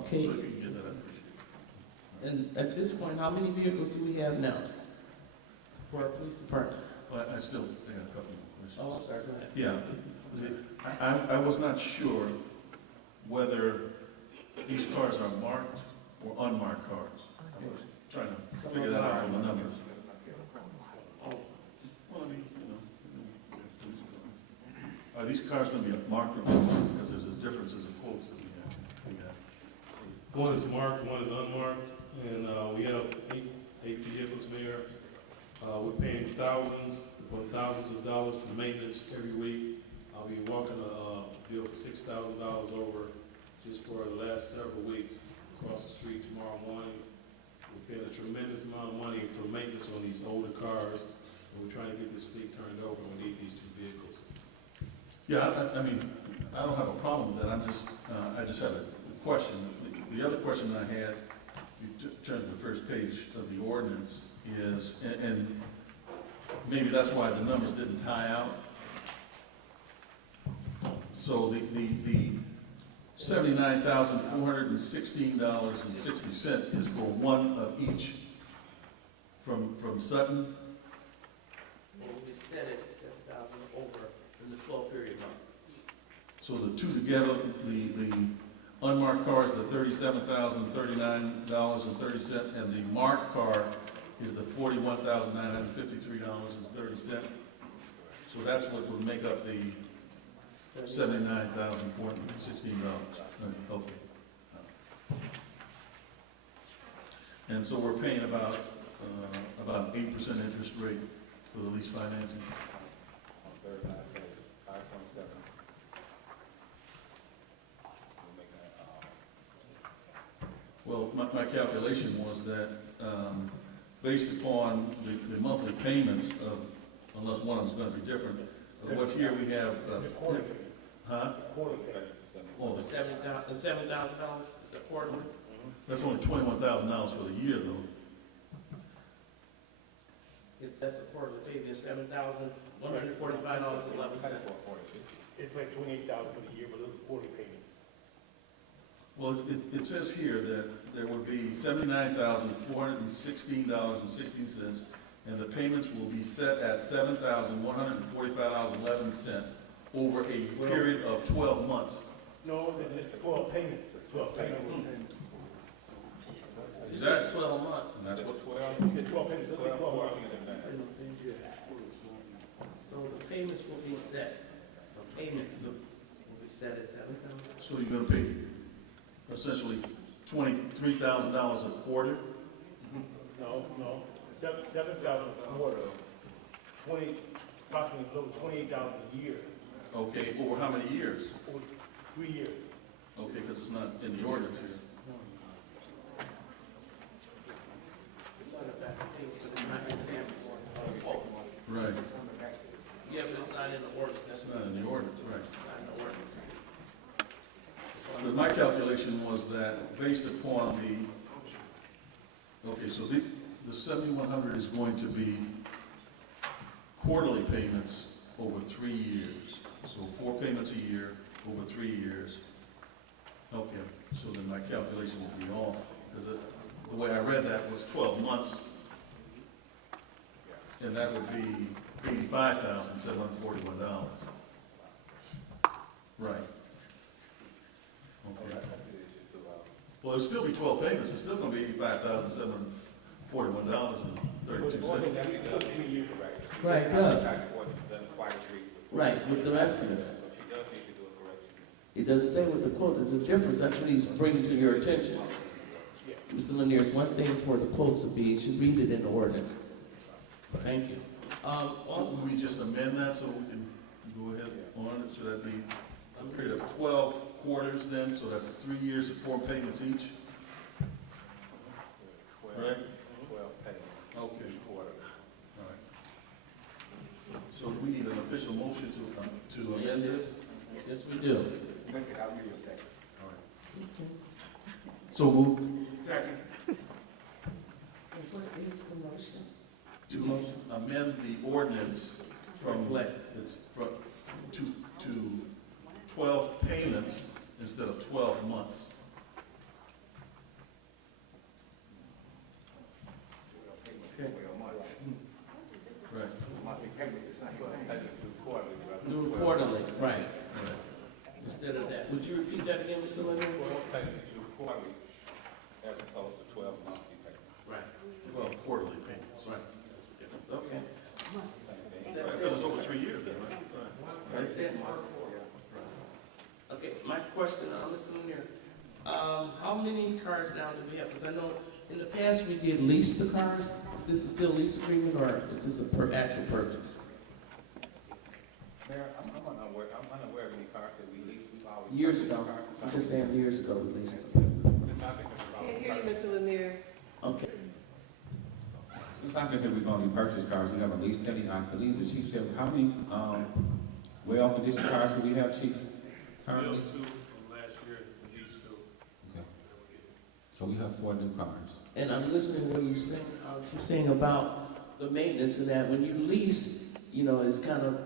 Okay, So if you can get that, I appreciate it. and at this point, how many vehicles do we have now for our police department? Well, I still got a couple more questions. Oh, I'm sorry, go ahead. Yeah, I was not sure whether these cars are marked or unmarked cars. I was trying to figure that out from the numbers. Well, I mean, are these cars going to be marked or unmarked? Because there's a difference in the quotes that we have. One is marked, one is unmarked, and we have eight vehicles, Mayor. We're paying thousands upon thousands of dollars for maintenance every week. I'll be walking a bill for $6,000 over just for the last several weeks across the street tomorrow morning. We're paying a tremendous amount of money for maintenance on these older cars, and we're trying to get this fleet turned over, and we need these two vehicles. Yeah, I mean, I don't have a problem with that. I just have a question. The other question I had, you turn to the first page of the ordinance, is, and maybe that's why the numbers didn't tie out. So the $79,416.60 is for one of each from Sutton. Well, we set it 7,000 over in the 12-period month. So the two together, the unmarked car is the $37,039.30, and the marked car is the $41,953.30. So that's what would make up the $79,416. Okay. And so we're paying about 8% interest rate for the lease financing. Well, my calculation was that, based upon the monthly payments of, unless one of them's gonna be different, of what here we have, huh? Oh, The $7,000 is a quarterly? that's only $21,000 for the year, though. If that's a quarterly payment, it's $7,145.11. It's like $28 for the year, but those are quarterly payments. Well, it says here that there would be $79,416.60, and the payments will be set at $7,145.11 over a period of 12 months. No, it's 12 payments. It's 12 payments. You said 12 months. And that's what, 12, you get 12 payments. It's 12 months. So the payments will be set. The payments will be set at $7,000. so you're gonna pay essentially $23,000 a quarter? No, 7,000 a quarter. Approximately a little $28 a year Okay, over how many years? over 3 years. Okay, because it's not in the ordinance here. It's not a fast payment, but it's not in stamp. Right. Yeah, but it's not in the ordinance. That's It's not in the ordinance, right. It's not in the ordinance. But my calculation was that based upon okay, so the 7,100 is going to be quarterly payments over 3 years. So 4 payments a year over 3 years. Okay, so then my calculation will be off, because the way I read that was 12 months, and that would be $85,741. Right. Okay. Well, it'll still be 12 payments, it's still gonna be $85,741.32. Right, it does. Right, with the rest of us. It doesn't say what the quote, there's a difference, that's what he's bringing to your attention. Mr. Lanier, it's one thing for the quotes to be, you should read it in the ordinance. Thank you. Also, Will we just amend that so we can go ahead on it? Should that be a period of 12 quarters then, so that's 3 years of 4 payments each? Right? 12 payments. Okay. All right. So do we need an official motion to amend this? yes, we do. Make it, I'll give you a second. All right. So moved. Second. What is the motion? To amend the ordinance from, Reflect. it's from, to 12 payments instead of 12 months. Okay. Right. Do it quarterly, right. Instead of that. Would you repeat that again, Mr. Lanier? As opposed to 12 monthly payments. Right. Well, quarterly payments. Right. Okay. Because it's over 3 years then, right? That's it. Okay, my question, Mr. Lanier, how many cars now do we have? Because I know in the past we did lease the cars. Is this still lease agreement or is this a actual purchase? Mayor, I'm unaware of any cars that we lease. We've always. Years ago. I'm just saying years ago we leased them. Can't hear you, Mr. Lanier. Okay. Since I've been here, we've only purchased cars. We haven't leased any. I believe the chief said, how many, well-conditioned cars do we have, chief, currently? We have 2 from last year, and these 2. Okay. So we have 4 new cars. And I'm listening when you're saying about the maintenance of that. When you lease, it's kind of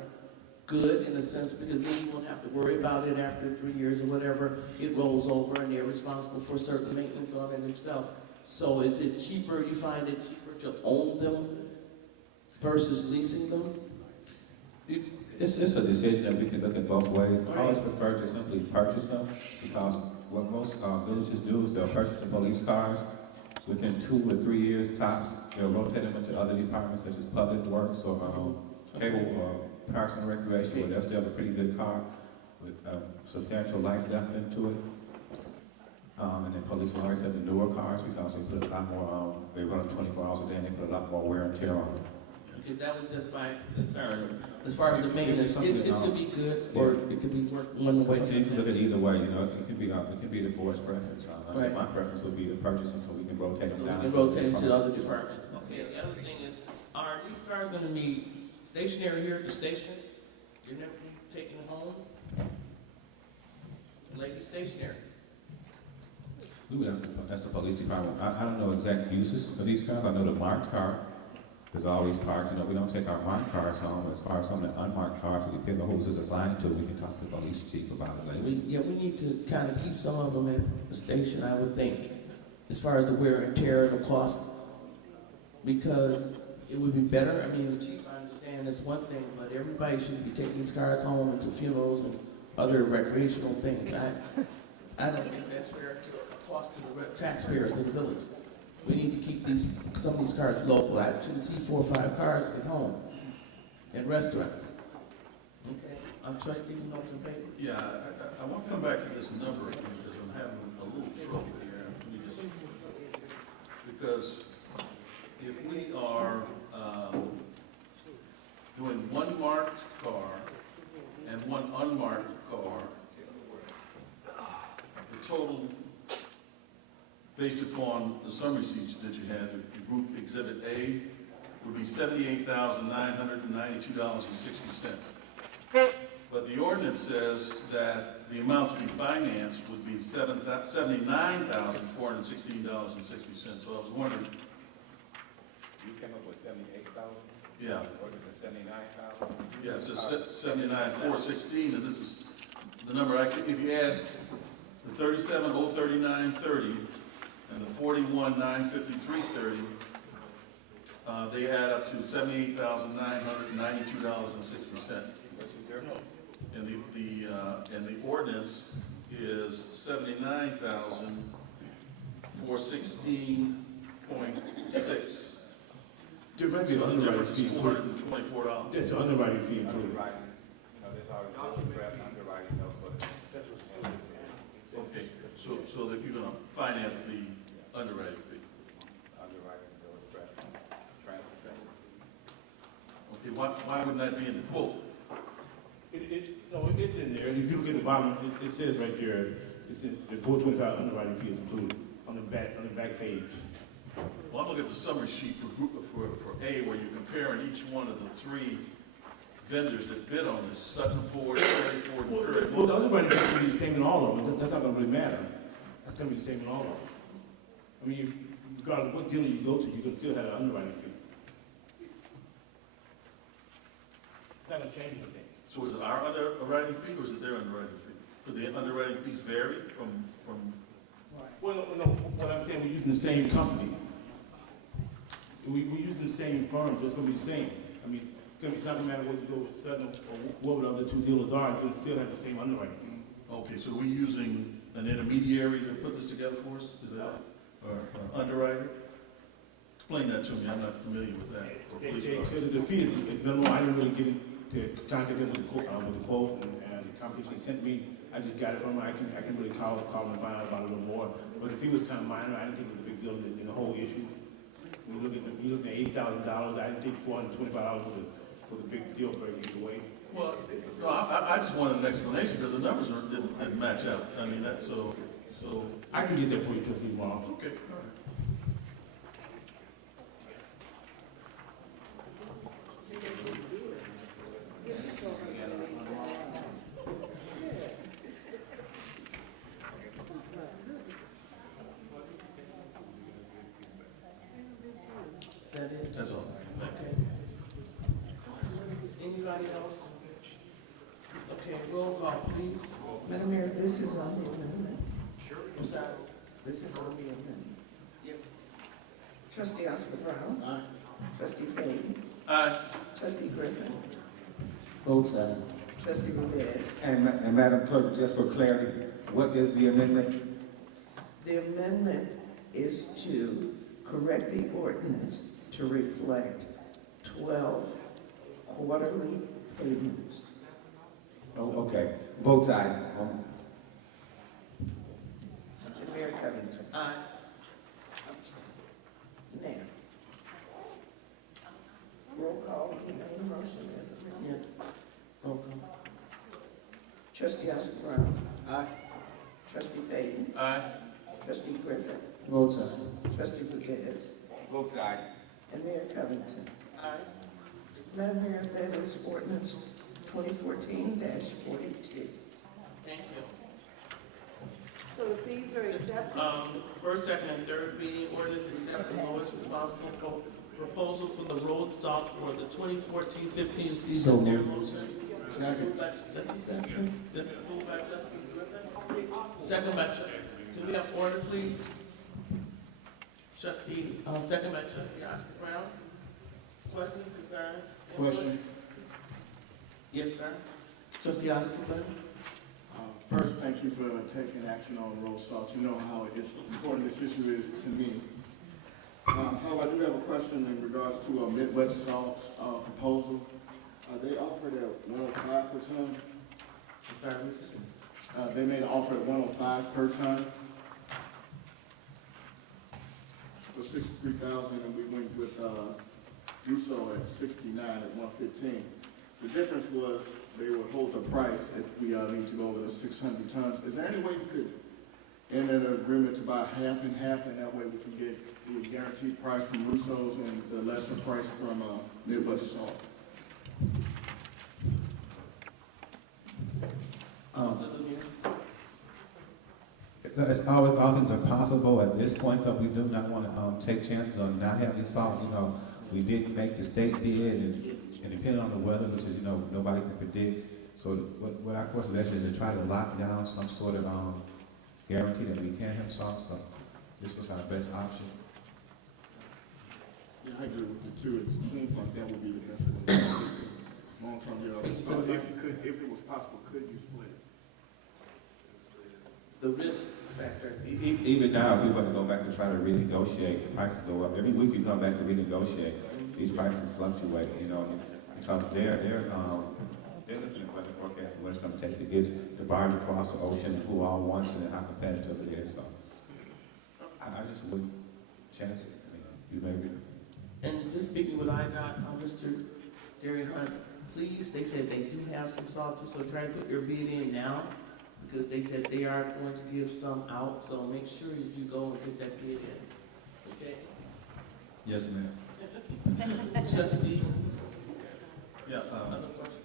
good in a sense because then you won't have to worry about it after 3 years or whatever. It rolls over and they're responsible for certain maintenance on it themselves. So is it cheaper, you find it cheaper to own them versus leasing them? It's a decision that we can look at both ways. I always prefer to simply purchase them because what most villages do is they'll purchase the police cars. Within 2 or 3 years tops, they'll rotate them into other departments such as public works or cable parks and recreation, where they'll still have a pretty good car with substantial life left into it. And then police will always have the newer cars because they put a lot more, they run 24 hours a day and they put a lot more wear and tear on them. Okay, that was just my concern. As far as the maintenance, it could be good or it could be work one way. You can look at either way, it can be the board's preference. I say my preference would be to purchase them so we can rotate them So down. we can rotate them to other departments. Okay, the other thing is, are these cars gonna be stationary here at the station? You're never taking them home? Like the stationary? We would have to, that's the police department. I don't know exact uses for these cars. I know the marked car There's always cars, you know, we don't take our marked cars home. As far as some of the unmarked cars, it depends on who's it's assigned to. We can talk to the police chief about it later. We need to kind of keep some of them at the station, I would think, as far as the wear and tear and the cost, because it would be better. I mean, the chief, I understand that's one thing, but everybody should be taking these cars home and to funerals and other recreational things. I don't think that's fair to a cost to the taxpayers of the village. We need to keep some of these cars local. I shouldn't see 4 or 5 cars at home in restaurants. Okay, I'm trustee notes and paper. Yeah, I want to come back to this number again because I'm having a little trouble here. Let me just, because if we are doing one marked car and one unmarked car, the total, based upon the summary sheets that you had, the group exhibit A, would be $78,992.60. But the ordinance says that the amount to be financed would be $79,416.60. So I was wondering, You came up with 78,000? yeah, Or is it 79,000? yeah, it says 79,416, and this is the number I could, if you add the 37,039.30 and the 41,953.30, they add up to $78,992.60. And the ordinance is 79,416.6. There might be an underwriting fee included. $424. There's an underwriting fee included. Okay, so that you're gonna finance the underwriting fee. Okay, why wouldn't that be in the quote? No, it's in there. If you look at the bottom, it says right there, it's in, the 425 underwriting fee is included on the back page. Well, I'm looking at the summary sheet for A, where you're comparing each one of the 3 vendors that bid on this, Sutton Ford, Perry Ford, and Curry. Well, the underwriting fee will be the same in all of them. That's not gonna really matter. That's gonna be the same in all of them. I mean, regardless of what dealer you go to, you can still have an underwriting fee. It's not gonna change anything. So is it our underwriting fee or is it their underwriting fee? Could the underwriting fees vary from? Well, no, what I'm saying, we're using the same company. We're using the same firm, so it's gonna be the same. I mean, it's not gonna matter what you go with Sutton or what the other 2 dealers are, you'll still have the same underwriting fee. Okay, so we're using an intermediary to put this together for us? Is that, or underwriter? Explain that to me, I'm not familiar with that. for police cars. Because the fee is, no, I didn't really get to contact them with the quote, and the competition sent me, I just got it from her. I can really call and find out about it a little more. But the fee was kind of minor. I didn't think it was a big deal in the whole issue. When you look at $8,000, I didn't think $425 was a big deal breaker either way. Well, no, I just wanted an explanation because the numbers didn't match up. I mean, that's so. I can get that for you, Trustee Morrow. Okay, all right. That's all. Okay. Anybody else? Okay, roll call, please. Madam Mayor, this is on the amendment. I'm sorry. This is on the amendment. Yes. Trustee Oscar Brown. Aye. Trustee Payne. Aye. Trustee Griffin. Votes aye. Trustee Rivera. And Madam Clerk, just for clarity, what is the amendment? The amendment is to correct the ordinance to reflect 12 quarterly payments. Oh, okay. Votes aye. Mayor Covington. Aye. Now, roll call on the main motion as amended. Yes. Roll call. Trustee Oscar Brown. Aye. Trustee Payton. Aye. Trustee Griffin. Votes aye. Trustee Rivera. Votes aye. And Mayor Covington. Aye. Madam Mayor, that is ordinance 2014-42. Thank you. So the fees are accepted? First, second, and third reading ordinance accept the lowest responsible proposal for the road salt for the 2014-15 season. So Is there a moved. motion? Second. Moved by Trustee Sampson. Moved by Trustee Griffin. Second by Trustee. Can we have order, please? Second by Trustee Oscar Brown. Questions, concerns? input? Question. Yes, sir. Trustee Oscar Brown. First, thank you for taking action on road salt. You know how important this issue is to me. However, I do have a question in regards to Midwest Salt's proposal. They offered at 105 per ton. I'm sorry, Mr. They made an offer at 105 per ton for 63,000, and we went with Russo at 69 at 115. The difference was they would hold the price if we need to go over the 600 tons. Is there any way you could enter an agreement to buy half and half, and that way we can get the guaranteed price from Russo's and the lesser price from Midwest Salt? All things are possible at this point, but we do not want to take chances on not having salt. You know, we did make the state bid, and depending on the weather, which is, you know, nobody can predict. So what our course of action is to try to lock down some sort of guarantee that we can have salt. So this was our best option. Yeah, I agree with you too. It seems like that would be the best way. Long-term, if it was possible, could you split it? The risk factor. Even now, if we were to go back and try to renegotiate, the prices go up. Every week you come back to renegotiate, these prices fluctuate, you know, because they're looking at what the forecast, what it's going to take to get the barge across the ocean, and who all wants it, and how competitive it is. So I just wouldn't chance it. I mean, you may be. And just speaking with IDOT, Mr. Jerry Hunt, please, they said they do have some salt, so try to put your bid in now, because they said they are going to give some out, so make sure that you go and get that bid in, okay? Yes, ma'am. Trustee? Yeah,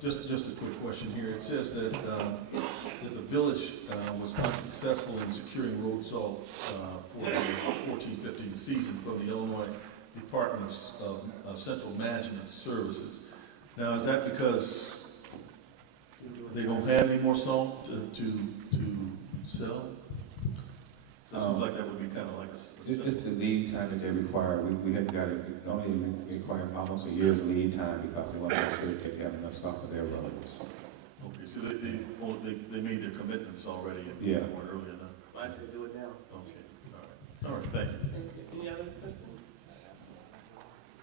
just a quick question here. It says that the village was unsuccessful in securing road salt for the 14-15 season from the Illinois Department of Central Management Services. Now, is that because they don't have any more salt to sell? It seems like that would be kind of like a It's the lead time that they require. We had got it, only require almost a year's lead time because they want to make sure that they have enough stock for their roads. Okay, so they made their commitments already and Yeah. more earlier than. I said do it now. Okay, all right, thank you. Any other questions?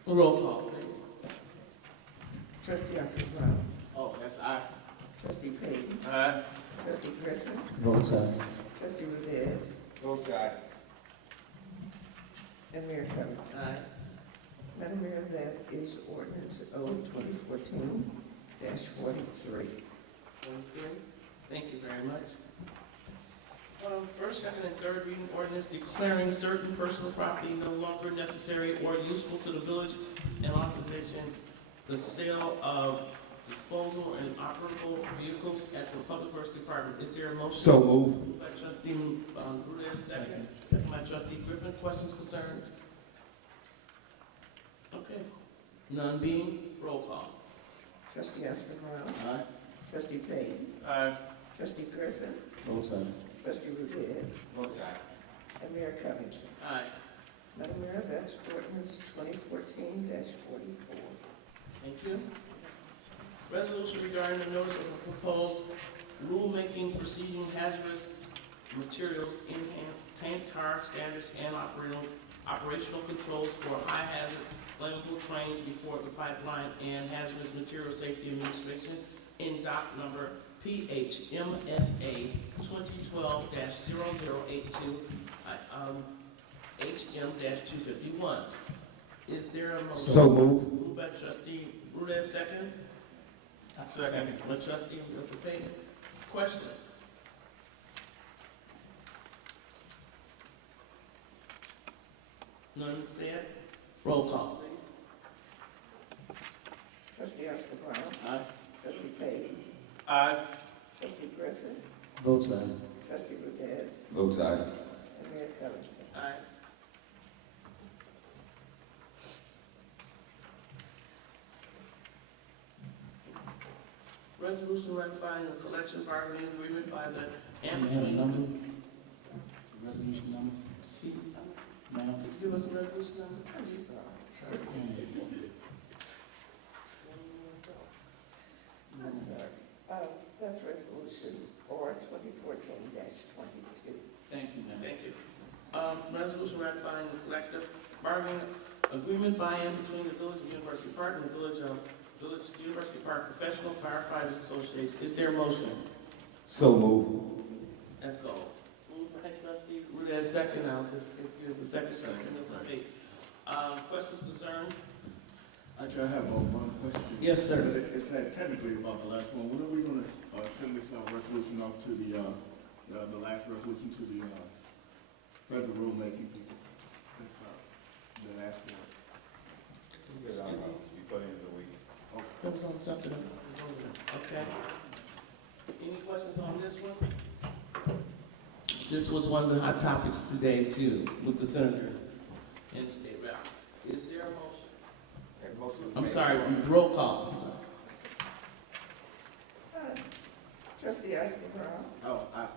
Roll call, please. Trustee Oscar Brown. Oh, that's aye. Trustee Payton. Aye. Trustee Griffin. Votes aye. Trustee Rudez. Votes aye. And Mayor Cummings. Aye. Madam Mayor, that is ordinance O 2014-43. Thank you very much. First, second, and third reading ordinance declaring certain personal property no longer necessary or useful to the village and authorization the sale of disposal and operable vehicles at the Public Works Department. Is there a motion? So move. Moved by Trustee Rudez, second. Second by Trustee Griffin. Questions, concerns? Okay. None being, roll call. Trustee Oscar Brown. Aye. Trustee Payton. Aye. Trustee Griffin. Votes aye. Trustee Rudez. Votes aye. And Mayor Cummings. Aye. Madam Mayor, that's ordinance 2014-44. Thank you. Resolution regarding the notice of a proposed rulemaking proceeding hazardous materials enhanced tank car standards and operational controls for high hazard flammable trains before the pipeline and hazardous material safety administration in dock number PHMSA 2012-0082 HM-251. Is there a motion? So move. Moved by Trustee Rudez, second. Second. By Trustee Payton. Questions? None said? Roll call, please. Trustee Oscar Brown. Aye. Trustee Payton. Aye. Trustee Griffin. Votes aye. Trustee Rudez. Votes aye. And Mayor Cummings. Aye. resolution ratifying a collection bargaining agreement by the We have a number, resolution number. Ma'am? Could you give us a resolution number? That's resolution R 2014-22. Thank you, ma'am. Thank you. Resolution ratifying the collective bargaining agreement by and between the Village of University Park and the Village University Park Professional Firefighters Association. Is there a motion? So move. Let's go. Moved by trustee Ruda, second. I'll just take you as the second. Questions, concerns? Actually, I have one question. Yes, sir. It's technically about the last one. When are we gonna send this resolution off to the last resolution to the federal rulemaking people? Then ask for it. Before the end of the week. That was on something. Okay. Any questions on this one? This was one of the hot topics today too, with the senator and the state rep. Is there a motion? I'm sorry, roll call. I'm sorry. Trustee Ashton Brown. Oh, aye.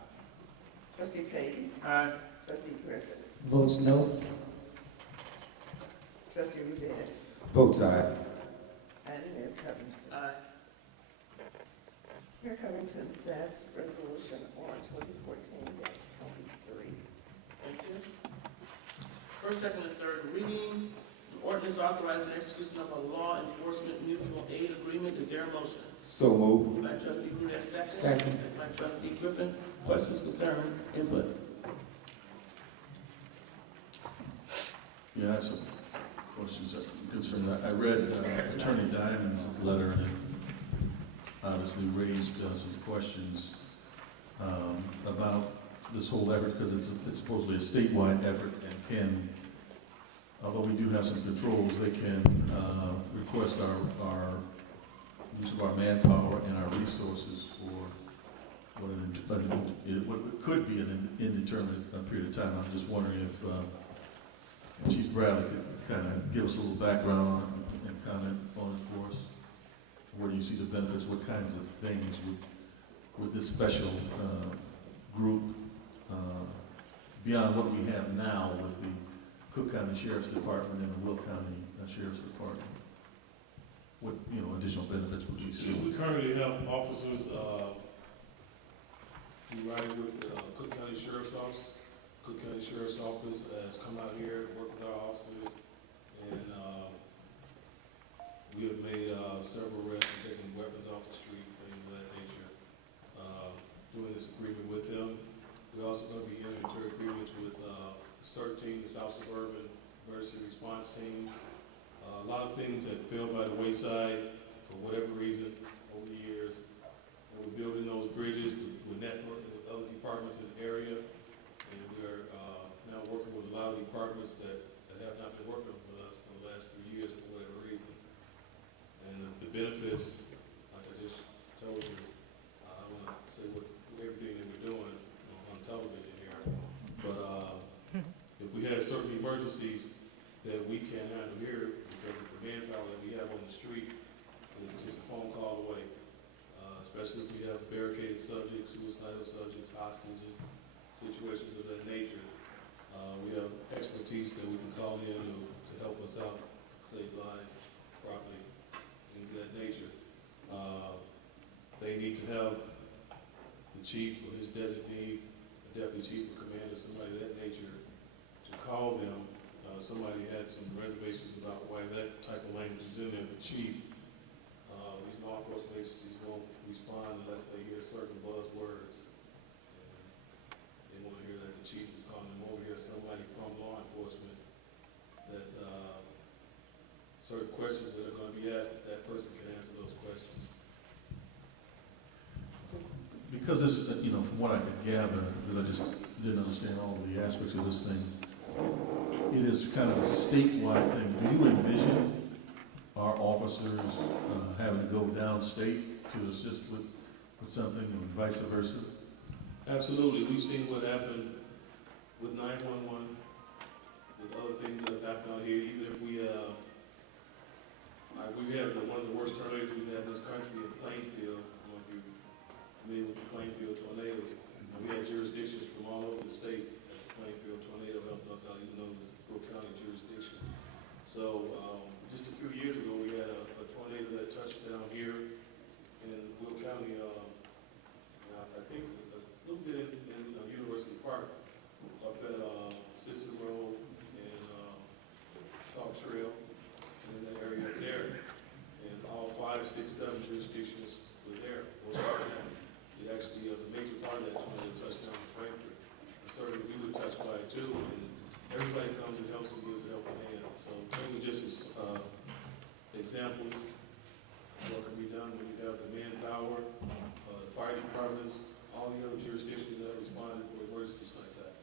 Trustee Payton. Aye. Trustee Griffin. Votes no. Trustee Rudette. Votes aye. And Mayor Covington. Aye. Mayor Covington, that's resolution R 2014-23. Thank you. First, second, and third reading. The ordinance authorizing execution of a law enforcement mutual aid agreement. Is there a motion? So move. Moved by trustee Rudette, second. Second. Second by trustee Griffin. Questions, concerns, input? Yeah, I have some questions concerning that. I read Attorney Diamond's letter, and it obviously raised some questions about this whole effort, because it's supposedly a statewide effort, and can, although we do have some controls, they can request our use of our manpower and our resources for what could be an indeterminate period of time. I'm just wondering if Chief Bradley could kind of give us a little background and comment on it for us. Where do you see the benefits? What kinds of things would this special group, beyond what we have now with the Cook County Sheriff's Department and the Will County Sheriff's Department, what additional benefits would we see? We currently have officers who ride with Cook County Sheriff's Office. Cook County Sheriff's Office has come out here, worked with our officers, and we have made several arrests and taken weapons off the street, things of that nature, doing this agreement with them. We're also going to be entering into agreements with CERT team, the South Suburban Emergency Response Team. A lot of things that fell by the wayside for whatever reason over the years. And we're building those bridges, we're networking with other departments in the area. And we're now working with a lot of departments that have not been working with us for the last few years for whatever reason. And the benefits, like I just told you, I don't want to say everything that we're doing on television here. But if we had certain emergencies that we can't handle here because of the manpower that we have on the street, it's just a phone call away. Especially if we have barricaded subjects, suicidal subjects, hostages, situations of that nature. We have expertise that we can call in to help us out, save lives, property, things of that nature. They need to have the chief or his designee, a deputy chief or commander, somebody of that nature, to call them. Somebody had some reservations about why that type of language is in there. The chief, these law enforcement agencies won't respond unless they hear certain buzzwords. They want to hear that the chief is calling them over here, somebody from law enforcement, that certain questions that are going to be asked, that person can answer those questions. Because this, from what I could gather, because I just didn't understand all of the aspects of this thing, it is kind of a statewide thing. Do you envision our officers having to go downstate to assist with something, and vice versa? Absolutely. We've seen what happened with 911, with other things that have happened out here. Even if we had one of the worst tornadoes we've had in this country in Plainfield. I don't know if you trail in that area up there. And all 5, 6, 7 jurisdictions were there. Most of them. It actually, the major part of that is when they touched down to Frankfurt. And certainly we were touched by it too. And everybody comes and helps and gives a helping hand. So it was just examples of what can be done when you have the manpower, the fire departments, all the other jurisdictions that responded for emergencies like that.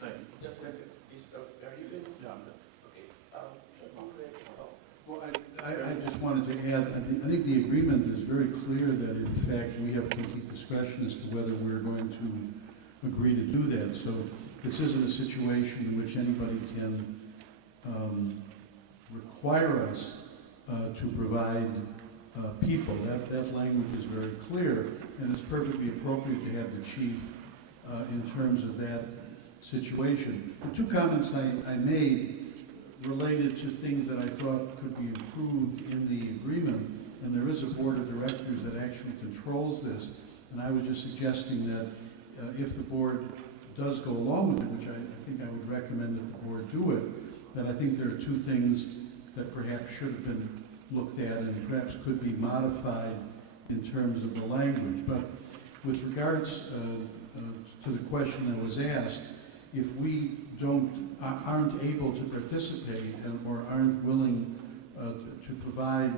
Thank you. Just a second. Are you finished? Yeah, I'm done. Okay. Well, I just wanted to add, I think the agreement is very clear that in fact we have complete discretion as to whether we're going to agree to do that. So this isn't a situation in which anybody can require us to provide people. That language is very clear, and it's perfectly appropriate to have the chief in terms of that situation. The two comments I made related to things that I thought could be improved in the agreement, and there is a board of directors that actually controls this, and I was just suggesting that if the board does go along with it, which I think I would recommend that the board do it, that I think there are two things that perhaps should have been looked at and perhaps could be modified in terms of the language. But with regards to the question that was asked, if we aren't able to participate or aren't willing to provide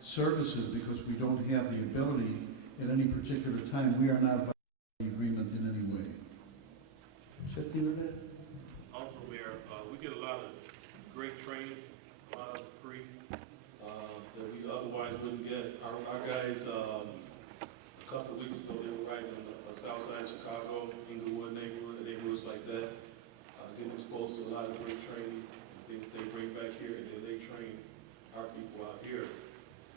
services because we don't have the ability at any particular time, we are not violating the agreement in any way. Trustee Rivera? Also, Mayor, we get a lot of great training, a lot of free, that we otherwise wouldn't get. Our guys, a couple of weeks ago, they were riding on the south side of Chicago, Inglewood neighborhoods like that, getting exposed to a lot of great training, things they bring back here, and then they train our people out here.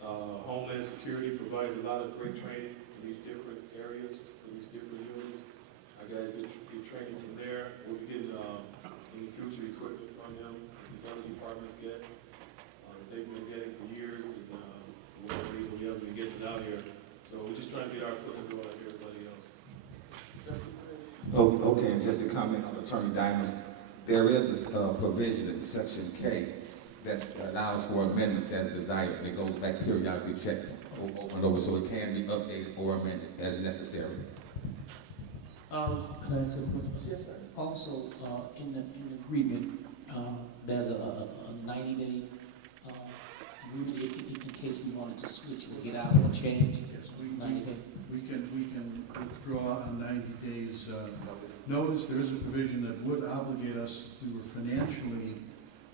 Homeland Security provides a lot of great training in these different areas, for these different units. Our guys get training from there. We'll be getting in the future equipment from them. These other departments get. They've been getting for years, and for whatever reason we haven't been getting it out here. So we're just trying to get our foot in the door like everybody else. Oh, okay, and just to comment on Attorney Diamond, there is this provision in Section K that allows for amendments as desired, and it goes back periodically checked over and over, so it can be updated or amended as necessary. Can I ask a question? Yes, sir. Also, in the agreement, there's a 90-day agreement in case we wanted to switch or get out or change. Yes, 90 days. we can withdraw on 90 days notice. There is a provision that would obligate us if we were financially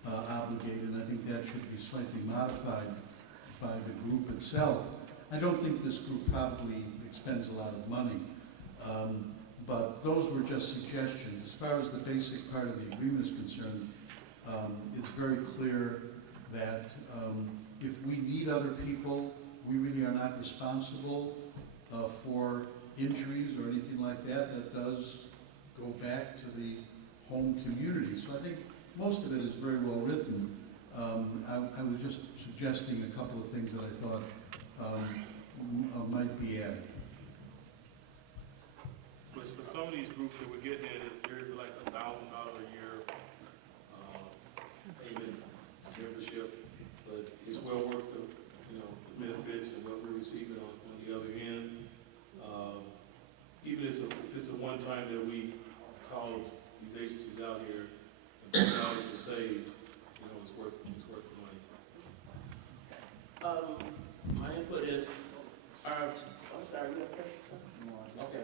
obligated, and I think that should be slightly modified by the group itself. I don't think this group probably expends a lot of money, but those were just suggestions. As far as the basic part of the agreement is concerned, it's very clear that if we need other people, we really are not responsible for injuries or anything like that. That does go back to the home community. So I think most of it is very well written. I was just suggesting a couple of things that I thought might be added. But for some of these groups that we're getting in, there is like $1,000 a year payment membership, but it's well worth the benefits and what we're receiving on the other end. Even if it's a one time that we call these agencies out here and $10 to save, it's worth the money. My input is, I'm sorry, you have a question? Okay.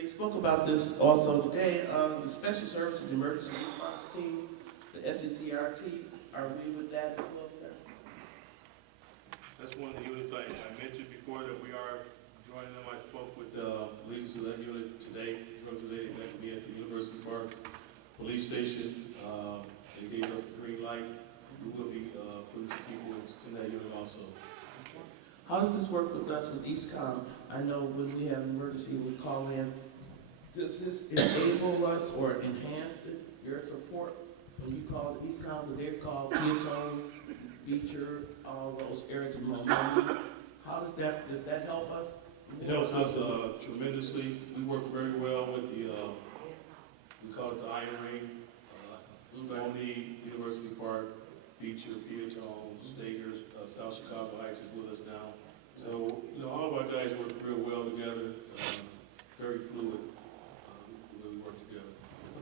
They spoke about this also today. The Special Services Emergency Response Team, the SECRT, are we with that as well, sir? That's one of the units I mentioned before that we are joining them. I spoke with the leaders of that unit today. They met me at the University Park Police Station. They gave us the green light. We will be putting some people in that unit also. How does this work with us with EastCom? I know when we have an emergency, we call in. Does this enable us or enhance your support? When you call the EastCom, do they call Peatone, Beecher, all those areas of Montgomery? How does that help us? It helps us tremendously. We work very well with the, we call it the Iron Ring, Boney, University Park, Beecher, Peatone, Stakers, South Chicago Heights is with us now. So, you know, all of our guys work real well together, very fluid, really work together.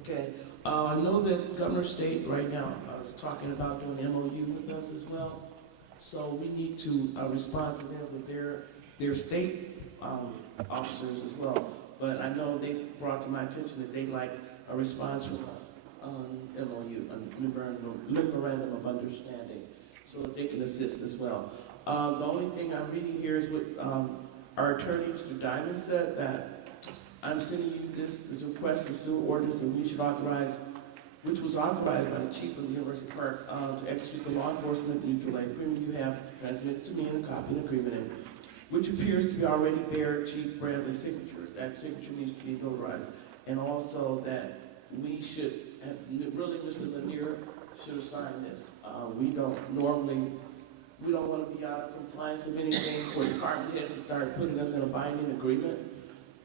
Okay, I know that Governor State right now is talking about doing an MOU with us as well. So we need to respond to them with their state officers as well. But I know they brought to my attention that they'd like a response from us on MOU, on memorandum of understanding, so that they can assist as well. The only thing I'm reading here is what our attorney, Mr. Diamond, said, that I'm sending you this request to sue ordinance, and we should authorize, which was authorized by the chief of the University Park, to execute the law enforcement mutual aid agreement you have transmitted to me in a copy and agreement, in, which appears to be already bear Chief Bradley's signature. That signature needs to be notarized. And also that we should have, really Mr. Lanier should have signed this. We don't want to be out of compliance of anything for department heads to start putting us in a binding agreement.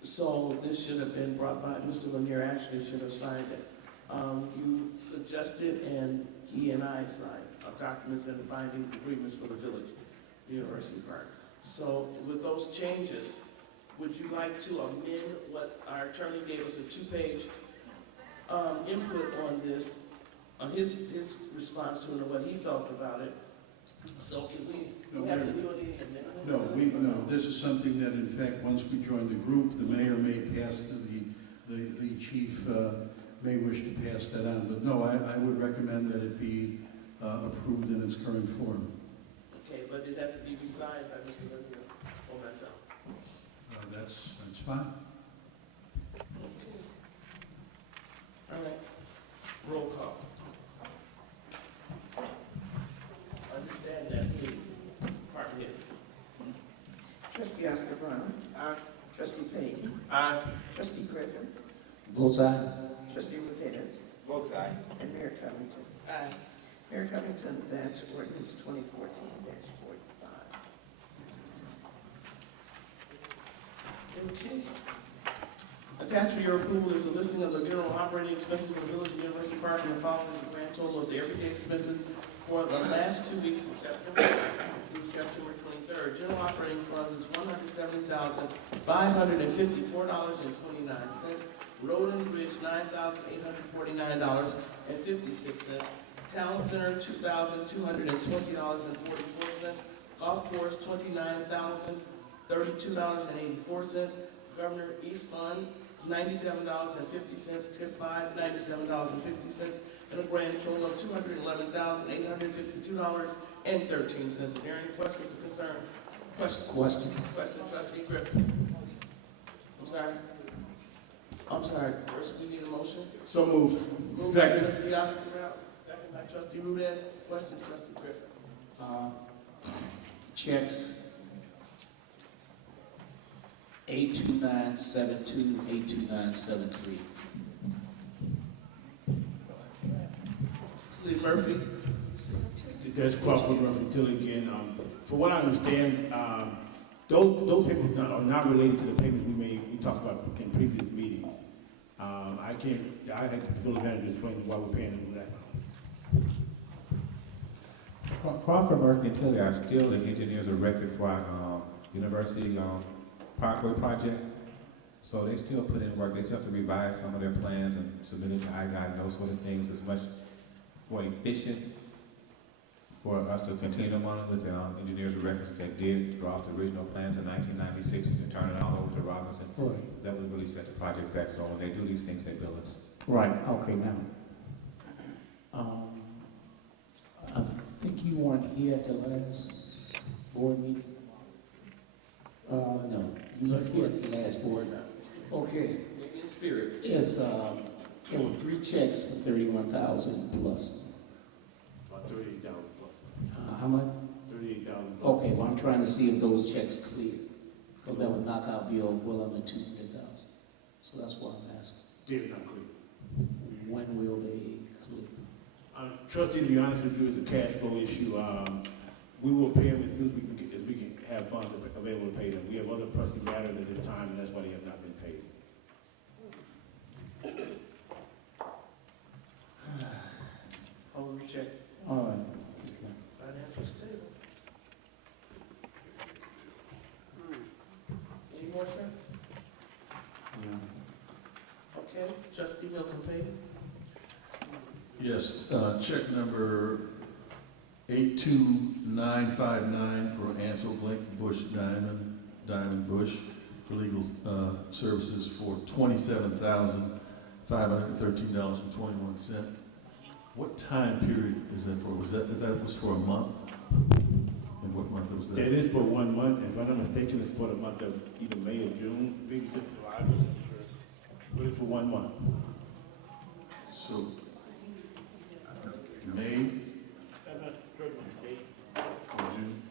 So this should have been brought by, Mr. Lanier actually should have signed it. You suggested, and he and I signed documents and binding agreements for the village, University Park. So with those changes, would you like to amend what our attorney gave us, a 2-page input on this, on his response to it and what he felt about it? So can we have to do any amendments? No, this is something that, in fact, once we join the group, the mayor may pass to the chief, may wish to pass that on. But no, I would recommend that it be approved in its current form. Okay, but it has to be signed by Mr. Lanier or myself. That's fine. Okay. All right. Roll call. Understand that, please. Department head. Trustee Oscar Brown. Aye. Trustee Payton. Aye. Trustee Griffin. Votes aye. Trustee Rudez. Votes aye. And Mayor Covington. Aye. Mayor Covington, that's ordinance 2014-45. Okay. Attached for your approval is a listing of the general operating expenses for the Village of University Park and the following is the grand total of the everyday expenses for the last 2 weeks from September through September 23rd. General operating funds is $170,554.29. Road and Bridge, $9,849.56. Town Center, $2,220.44. Golf course, $29,032.84. Governor East Fund, $97.50. TIP 5, $97.50. And a grand total of $211,852.13. Is there any questions or concerns? Question, Trustee Griffin. I'm sorry, first we need a motion. So moved. Moved by Trustee Oscar Brown, second by Trustee Rudez. Question, Trustee Griffin. Checks 82972, 82973. Lee Murphy. That's Crawford Murphy Tilly again. For what I understand, those payments are not related to the payments we talked about in previous meetings. I had the village manager explain why we're paying them that. Crawford, Murphy, and Tilly are still the engineers of record for our University Parkway project. So they still put in work. They still have to revise some of their plans and submit it to IDOT and those sort of things. It's much more efficient for us to continue on with the engineers of records that did draw up the original plans in 1996 and turn it all over to Robinson. Right. That would really set the project back. So when they do these things, they bill us. Right, okay, now. I think you weren't here at the last board meeting? No, you weren't here at the last board. Okay. Maybe in spirit. Yes, there were 3 checks for 31,000 plus. About 38,000. How much? 38,000. Okay, well, I'm trying to see if those checks clear, because that would knock our bill well under 200,000. So that's why I'm asking. They're not clear. When will they clear? Trustee, to be honest with you, it's a cash flow issue. We will pay them as soon as we can have funds available to pay them. We have other pressing matters at this time, and that's why they have not been paid. email from Peyton? Yes, check number 82959 for Ansel Blake Bush Diamond Bush for legal services for $27,513.21. What time period is that for? That was for a month? And what month was that? That is for 1 month. If I'm not mistaken, it's for the month of either May or June, maybe July, I'm not sure. But it's for 1 month. So, May or June?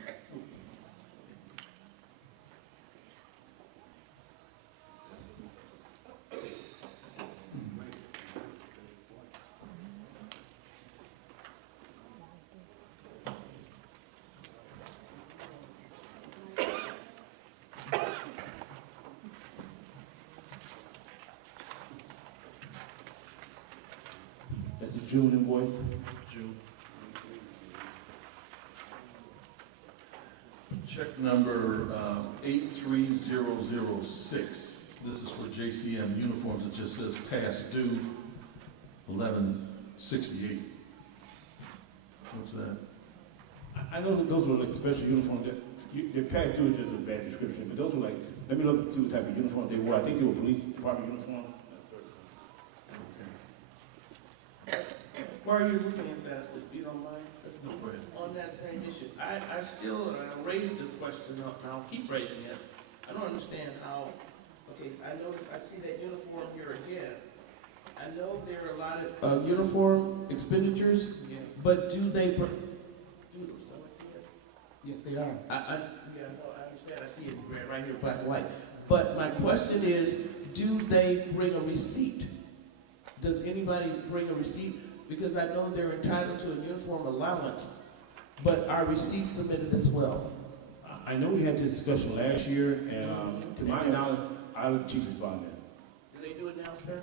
That's a June invoice. June. Check number 83006. This is for JCM uniforms. It just says past due 1168. What's that? I know that those were like special uniforms that, the past due is just a bad description, but those were like, let me look through the type of uniform they wore. I think they were police department uniform. While you're looking at that, if you don't mind, No, go ahead. on that same issue, I still raised the question, and I'll keep raising it. I don't understand how, okay, I see that uniform here again. I know there are a lot of uniform expenditures, but do they, Yes, they are. I understand, I see it right here, black and white. But my question is, do they bring a receipt? Does anybody bring a receipt? Because I know they're entitled to a uniform allowance, but are receipts submitted as well? I know we had this discussion last year, and to my knowledge, I'll let the chief respond to that. Do they do it now, sir?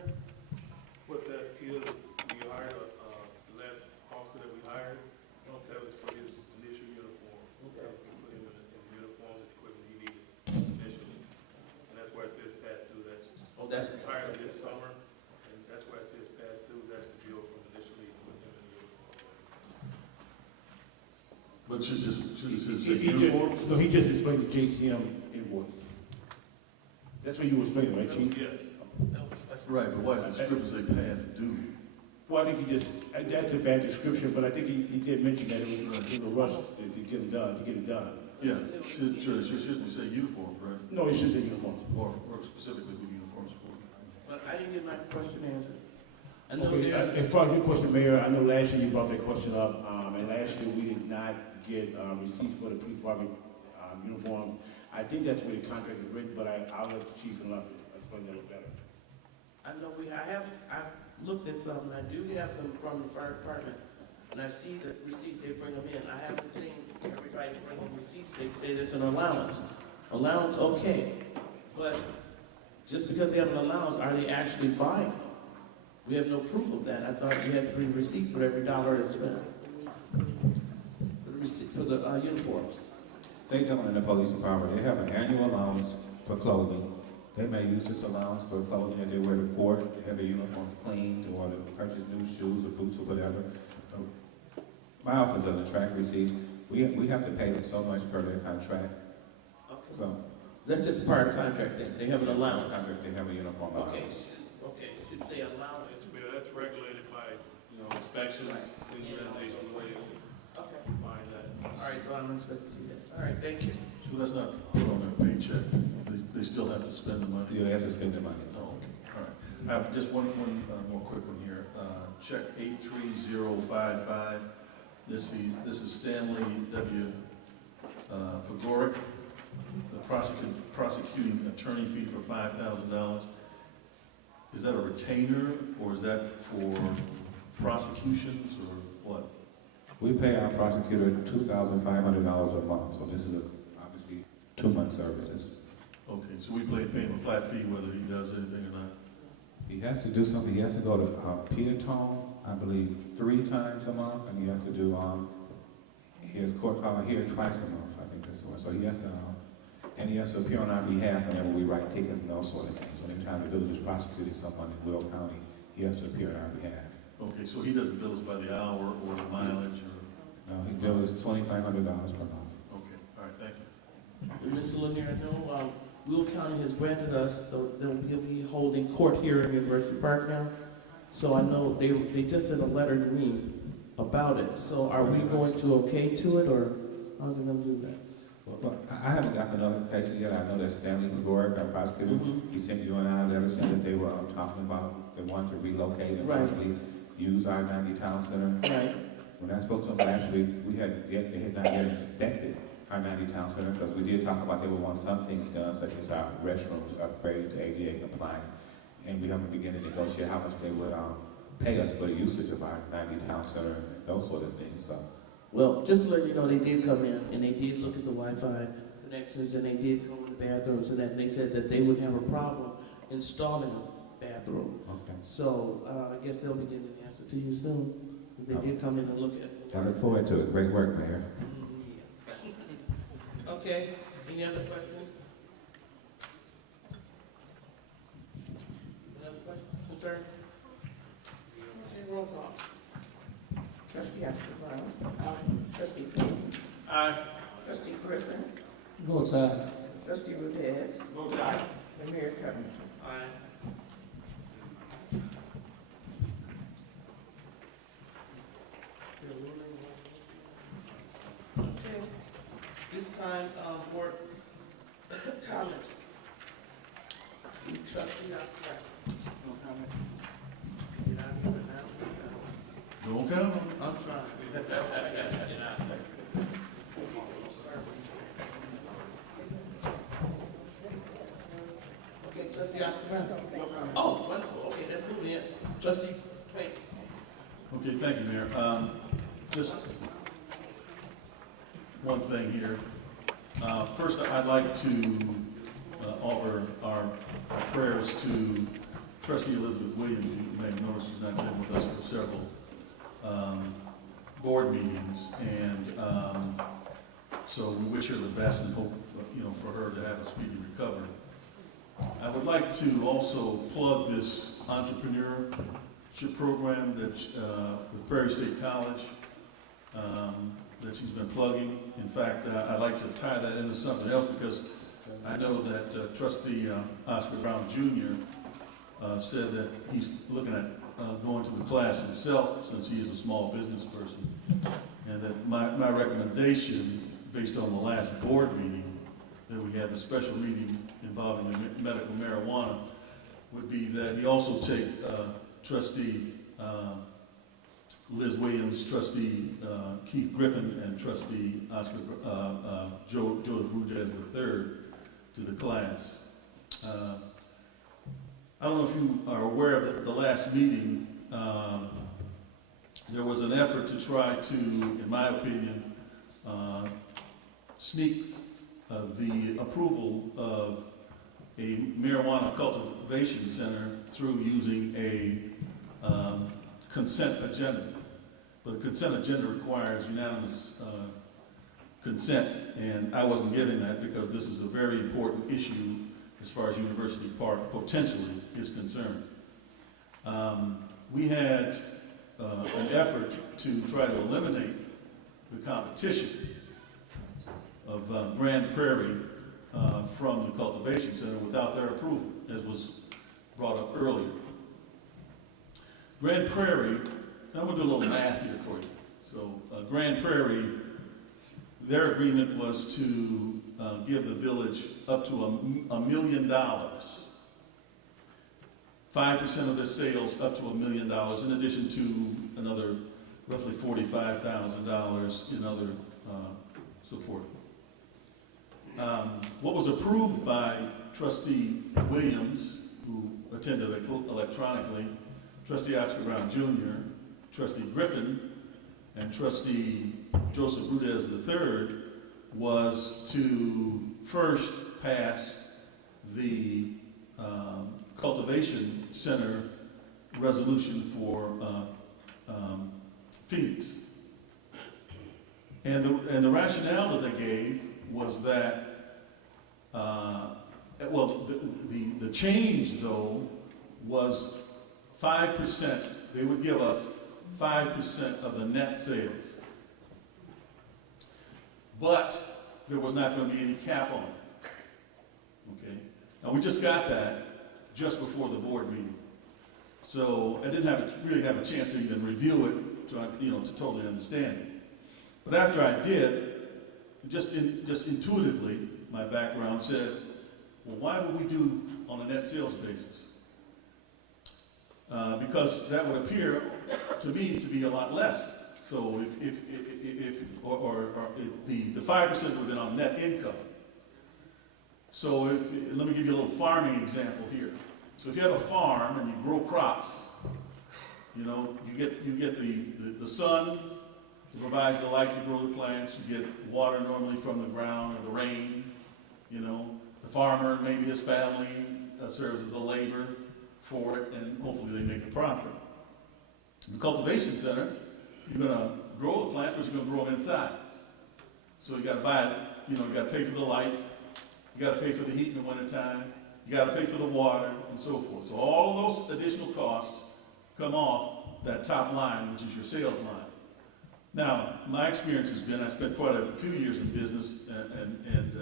What that is, we hired the last officer that we hired, that was for his initial uniform. That was to put him in the uniform and equipment he needed initially. And that's why it says past due, That's we hired him this summer, and that's why it says past due, that's the bill from initially putting him in the uniform. But should it say He uniform? no, he just explained the JCM invoice. That's what you were explaining, right, chief? Yes. Right, but why does the script say past due? Well, I think he just, that's a bad description, but I think he did mention that it was a rush to get it done, Yeah, should we say uniform, right? No, it should say uniforms. Or specifically what uniforms for? But I didn't get my question answered. I know Okay, there's, as far as your question, Mayor, I know last year you brought that question up, and last year we did not get receipts for the police department uniforms. I think that's where the contract is written, but I'll let the chief and Luffy explain that a little better. I know I've looked at some, and I do have them from the fire department, and I see the receipts they bring them in. I haven't seen everybody bring them receipts, they say there's an allowance. Allowance, okay, but just because they have an allowance, are they actually buying? We have no proof of that. I thought you had to bring receipts for every dollar that's spent. For the receipt, for the uniforms. They don't in the police department. They have an annual allowance for clothing. They may use this allowance for clothing that they wear to court, they have their uniforms cleaned, or to purchase new shoes or boots or whatever. My office doesn't track receipts. We have to pay them so much per their contract. Okay. So, That's just part of contract then. They have an allowance. they have a uniform Okay, allowance. okay, it should say allowance. That's regulated by, inspections, examinations, the way you Okay. find that. All right, so I'm not supposed to see that. All right, thank you. So that's not put on their paycheck. They still have to spend the money. Yeah, they have to spend the money. Oh, okay, all right. I have just one more quick one here. Check 83055. This is Stanley W. Pagoric, the prosecuting attorney fee for $5,000. Is that a retainer, or is that for prosecutions, or what? We pay our prosecutor $2,500 a month, so this is obviously 2-month services. Okay, so we pay him a flat fee whether he does anything or not? He has to do something. He has to go to Peatone, I believe, 3 times a month, and he has to do his court call here twice a month. I think that's what. So he has to, and he has to appear on our behalf whenever we write tickets and those sort of things. So anytime the village is prosecuting someone in Will County, yes, to appear on our behalf. Okay, so he doesn't bill us by the hour or the mileage or? No, he bills us $2,500 per month. Okay, all right, thank you. And Mr. Lanier, I know Will County has granted us, they'll be holding court here in University Park now. So I know they just sent a letter to me about it. So are we going to okay to it, or how's it going to do that? Well, I haven't got the notification yet. I know that Stanley Gregoric, our prosecutor, he sent you and I a letter saying that they were talking about they wanted to relocate and Right. possibly use our 90 Town Center. Right. When I spoke to them last week, they had not yet inspected our 90 Town Center because we did talk about they would want something done, such as our restrooms upgraded to ADA compliant. And we haven't begun to negotiate how much they would pay us for the usage of our 90 Town Center and those sort of things. So. Well, just to let you know, they did come in and they did look at the Wi-Fi connections and they did go in the bathrooms and that. And they said that they wouldn't have a problem installing a bathroom. Okay. So I guess they'll be getting an answer to you soon. They did come in and look at it. I look forward to it. Great work, Mayor. Okay. Any other questions? Any other questions, concerns? Okay, roll call. Trustee Oscar Brown. Aye. Trustee Payne. Aye. Trustee Griffin. Votes aye. Trustee Rudez. Votes aye. And Mayor Covington. Aye. Okay. This time, board comments. Trustee Oscar. No comment. You're not even now. Don't count on it. I'm trying. Okay, Trustee Oscar Brown. Oh, wonderful. Okay, let's move in. Trustee Payne. Okay, thank you, Mayor. Just one thing here. First, I'd like to offer our prayers to Trustee Elizabeth Williams. You may have noticed she's not been with us for several board meetings, and so we wish her the best and hope, for her to have a speedy recovery. I would like to also plug this entrepreneurship program that with Prairie State College that she's been plugging. In fact, I'd like to tie that into something else because I know that Trustee Oscar Brown Jr. Said that he's looking at going to the class himself since he is a small business person, and that my recommendation, based on the last board meeting that we had, a special meeting involving the medical marijuana, would be that he also take Trustee Liz Williams, Trustee Keith Griffin, and Trustee Joseph Rudez III to the class. I don't know if you are aware of the last meeting, there was an effort to try to, in my opinion, sneak the approval of a marijuana cultivation center through using a consent agenda. But a consent agenda requires unanimous consent, and I wasn't getting that because this is a very important issue as far as University Park potentially is concerned. We had an effort to try to eliminate the competition of Grand Prairie from the Cultivation Center without their approval, as was brought up earlier. Grand Prairie, I'm going to do a little math here for you. So Grand Prairie, their agreement was to give the village up to $1 million. 5% of their sales up to $1 million, in addition to another roughly $45,000 in other support. What was approved by Trustee Williams, who attended electronically, Trustee Oscar Brown Jr., Trustee Griffin, and Trustee Joseph Rudez III, was to first pass the Cultivation Center resolution for Phoenix. And the rationale that they gave was that, the change, though, was 5%, they would give us 5% of the net sales. But there was not going to be any cap on it. Okay? Now, we just got that just before the board meeting. So I didn't really have a chance to even review it to totally understand it. But after I did, just intuitively, my background said, well, why would we do on a net sales basis? Because that would appear to me to be a lot less. So if the 5% would have been on net income. So let me give you a little farming example here. So if you have a farm and you grow crops, you get the sun provides the light to grow the plants. You get water normally from the ground or the rain. The farmer, maybe his family, serves as the labor for it, and hopefully they make a profit. In the cultivation center, you're going to grow the plants, but you're going to grow them inside. So you got to buy it. You got to pay for the light. You got to pay for the heat in the wintertime. You got to pay for the water and so forth. So all of those additional costs come off that top line, which is your sales line. Now, my experience has been, I spent quite a few years in business and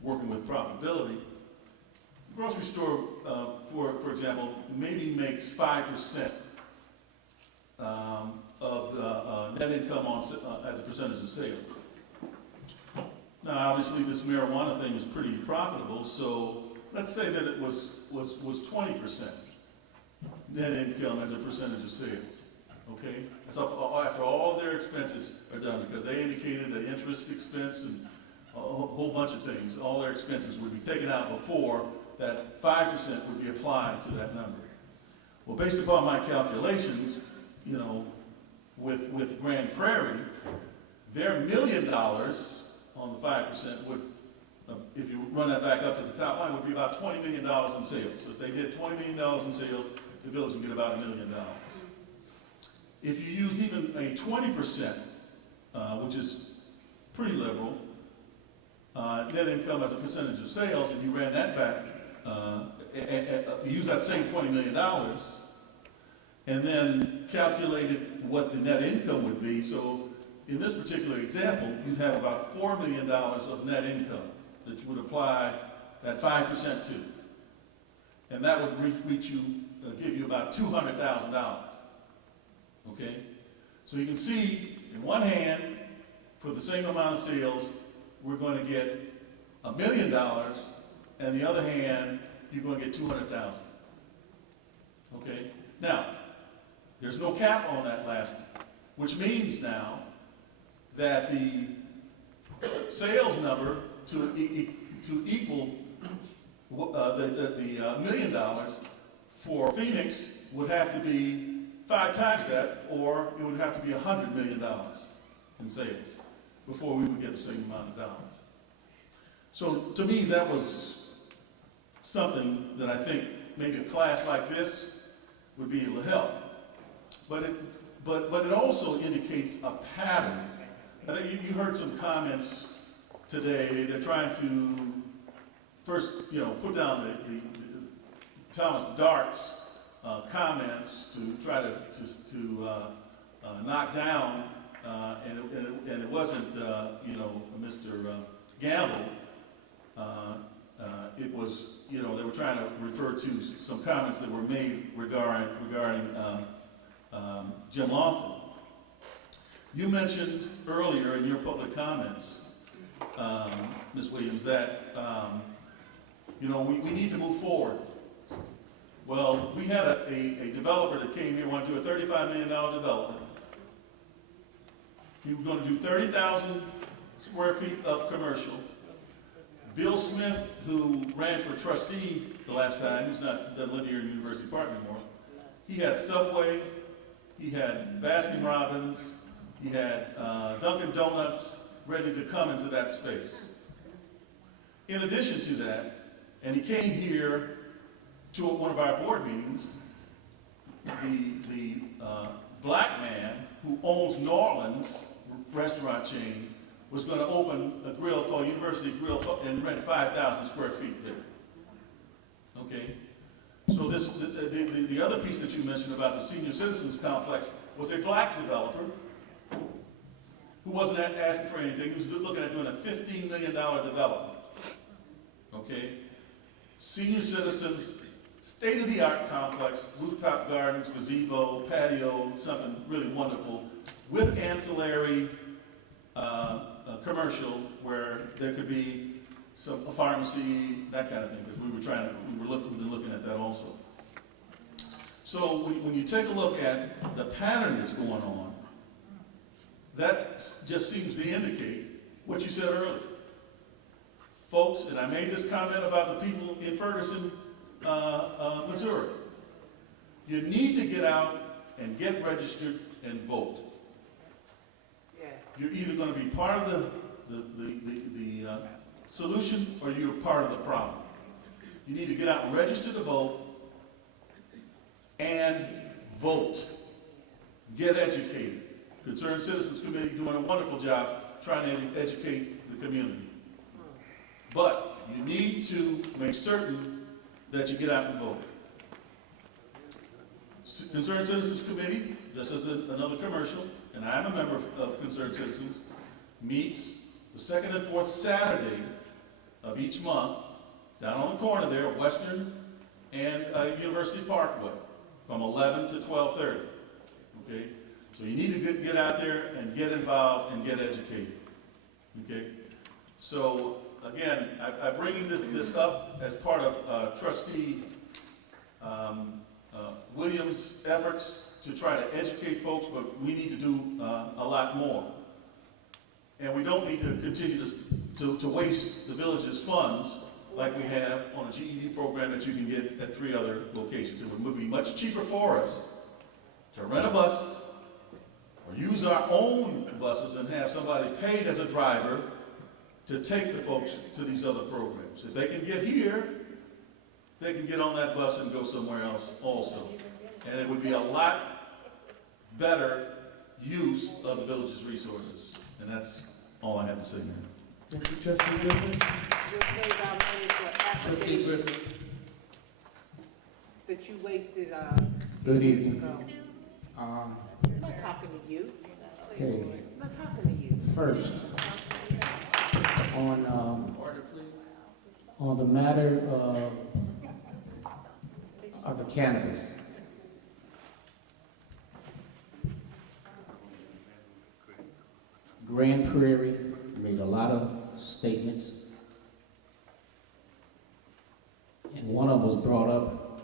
working with profitability. The grocery store, for example, maybe makes 5% of the net income as a percentage of sales. Now, obviously, this marijuana thing is pretty profitable, so let's say that it was 20% net income as a percentage of sales. Okay? So after all their expenses are done, because they indicated that interest expense and a whole bunch of things, all their expenses would be taken out before that 5% would be applied to that number. Well, based upon my calculations, with Grand Prairie, their $1 million on the 5% would, if you run that back up to the top line, would be about $20 million in sales. So if they did $20 million in sales, the village would get about $1 million. If you used even a 20%, which is pretty liberal, net income as a percentage of sales, and you ran that back, you use that same $20 million, and then calculated what the net income would be. So in this particular example, you'd have about $4 million of net income that you would apply that 5% to. And that would give you about $200,000. Okay? So you can see, in one hand, for the same amount of sales, we're going to get $1 million, and the other hand, you're going to get $200,000. Okay? Now, there's no cap on that last one, which means now that the sales number to equal the $1 million for Phoenix would have to be 5 times that, or it would have to be $100 million in sales before we would get the same amount of dollars. So to me, that was something that I think maybe a class like this would be able to help. But it also indicates a pattern. I think you heard some comments today. They're trying to first, put down the Thomas Dart's comments to try to knock down, and it wasn't, Mr. Gamble. It was, they were trying to refer to some comments that were made regarding Jim Lawful. You mentioned earlier in your public comments, Ms. Williams, that we need to move forward. Well, we had a developer that came here, wanted to do a $35 million development. He was going to do 30,000 square feet of commercial. Bill Smith, who ran for trustee the last time, he's not doesn't live here in University Park anymore. He had Subway, he had Baskin Robbins, he had Dunkin' Donuts ready to come into that space. In addition to that, and he came here to one of our board meetings, the black man who owns New Orleans restaurant chain was going to open a grill called University Grill and rent 5,000 square feet there. Okay? So So this, the other piece that you mentioned about the senior citizens complex was a black developer who wasn't asking for anything. He was looking at doing a $15 million development. Okay? Senior citizens, state-of-the-art complex, rooftop gardens, gazebo, patio, something really wonderful, with ancillary commercial where there could be a pharmacy, that kind of thing, because we were looking at that also. So when you take a look at the pattern that's going on, that just seems to indicate what you said earlier. Folks, and I made this comment about the people in Ferguson, Missouri. You need to get out and get registered and vote. You're either going to be part of the solution or you're part of the problem. You need to get out and register to vote and vote. Get educated. Concerned Citizens Committee doing a wonderful job trying to educate the community. But you need to make certain that you get out and vote. Concerned Citizens Committee, just as another commercial, and I'm a member of Concerned Citizens, meets the second and fourth Saturday of each month down on the corner there, Western and University Parkway, from 11 to 12:30. Okay? So you need to get out there and get involved and get educated. Okay? So again, I'm bringing this up as part of Trustee Williams' efforts to try to educate folks, but we need to do a lot more. And we don't need to continue to waste the village's funds like we have on a GED program that you can get at 3 other locations. It would be much cheaper for us to rent a bus or use our own buses and have somebody paid as a driver to take the folks to these other programs. If they can get here, they can get on that bus and go somewhere else also. And it would be a lot better use of the village's resources. And that's all I have to say now. Thank you, Trustee Griffin. Trustee Griffin. That you wasted, Good evening. I'm not talking to you. Okay. I'm not talking to you. First, on the matter of the cannabis. Grand Prairie made a lot of statements, and one of them was brought up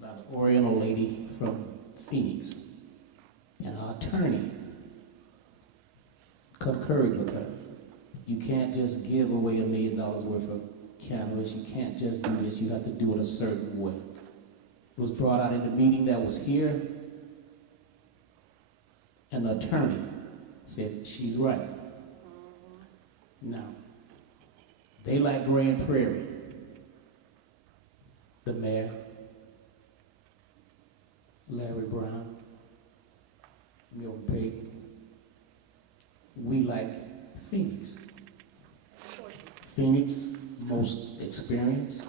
by the Oriental lady from Phoenix, and our attorney concurred with her. You can't just give away $1 million worth of cannabis. You can't just do this. You have to do it a certain way. It was brought out in the meeting that was here, and the attorney said she's right. Now, they like Grand Prairie. The mayor, Larry Brown, Milton Payton. We like Phoenix. Phoenix, most experienced,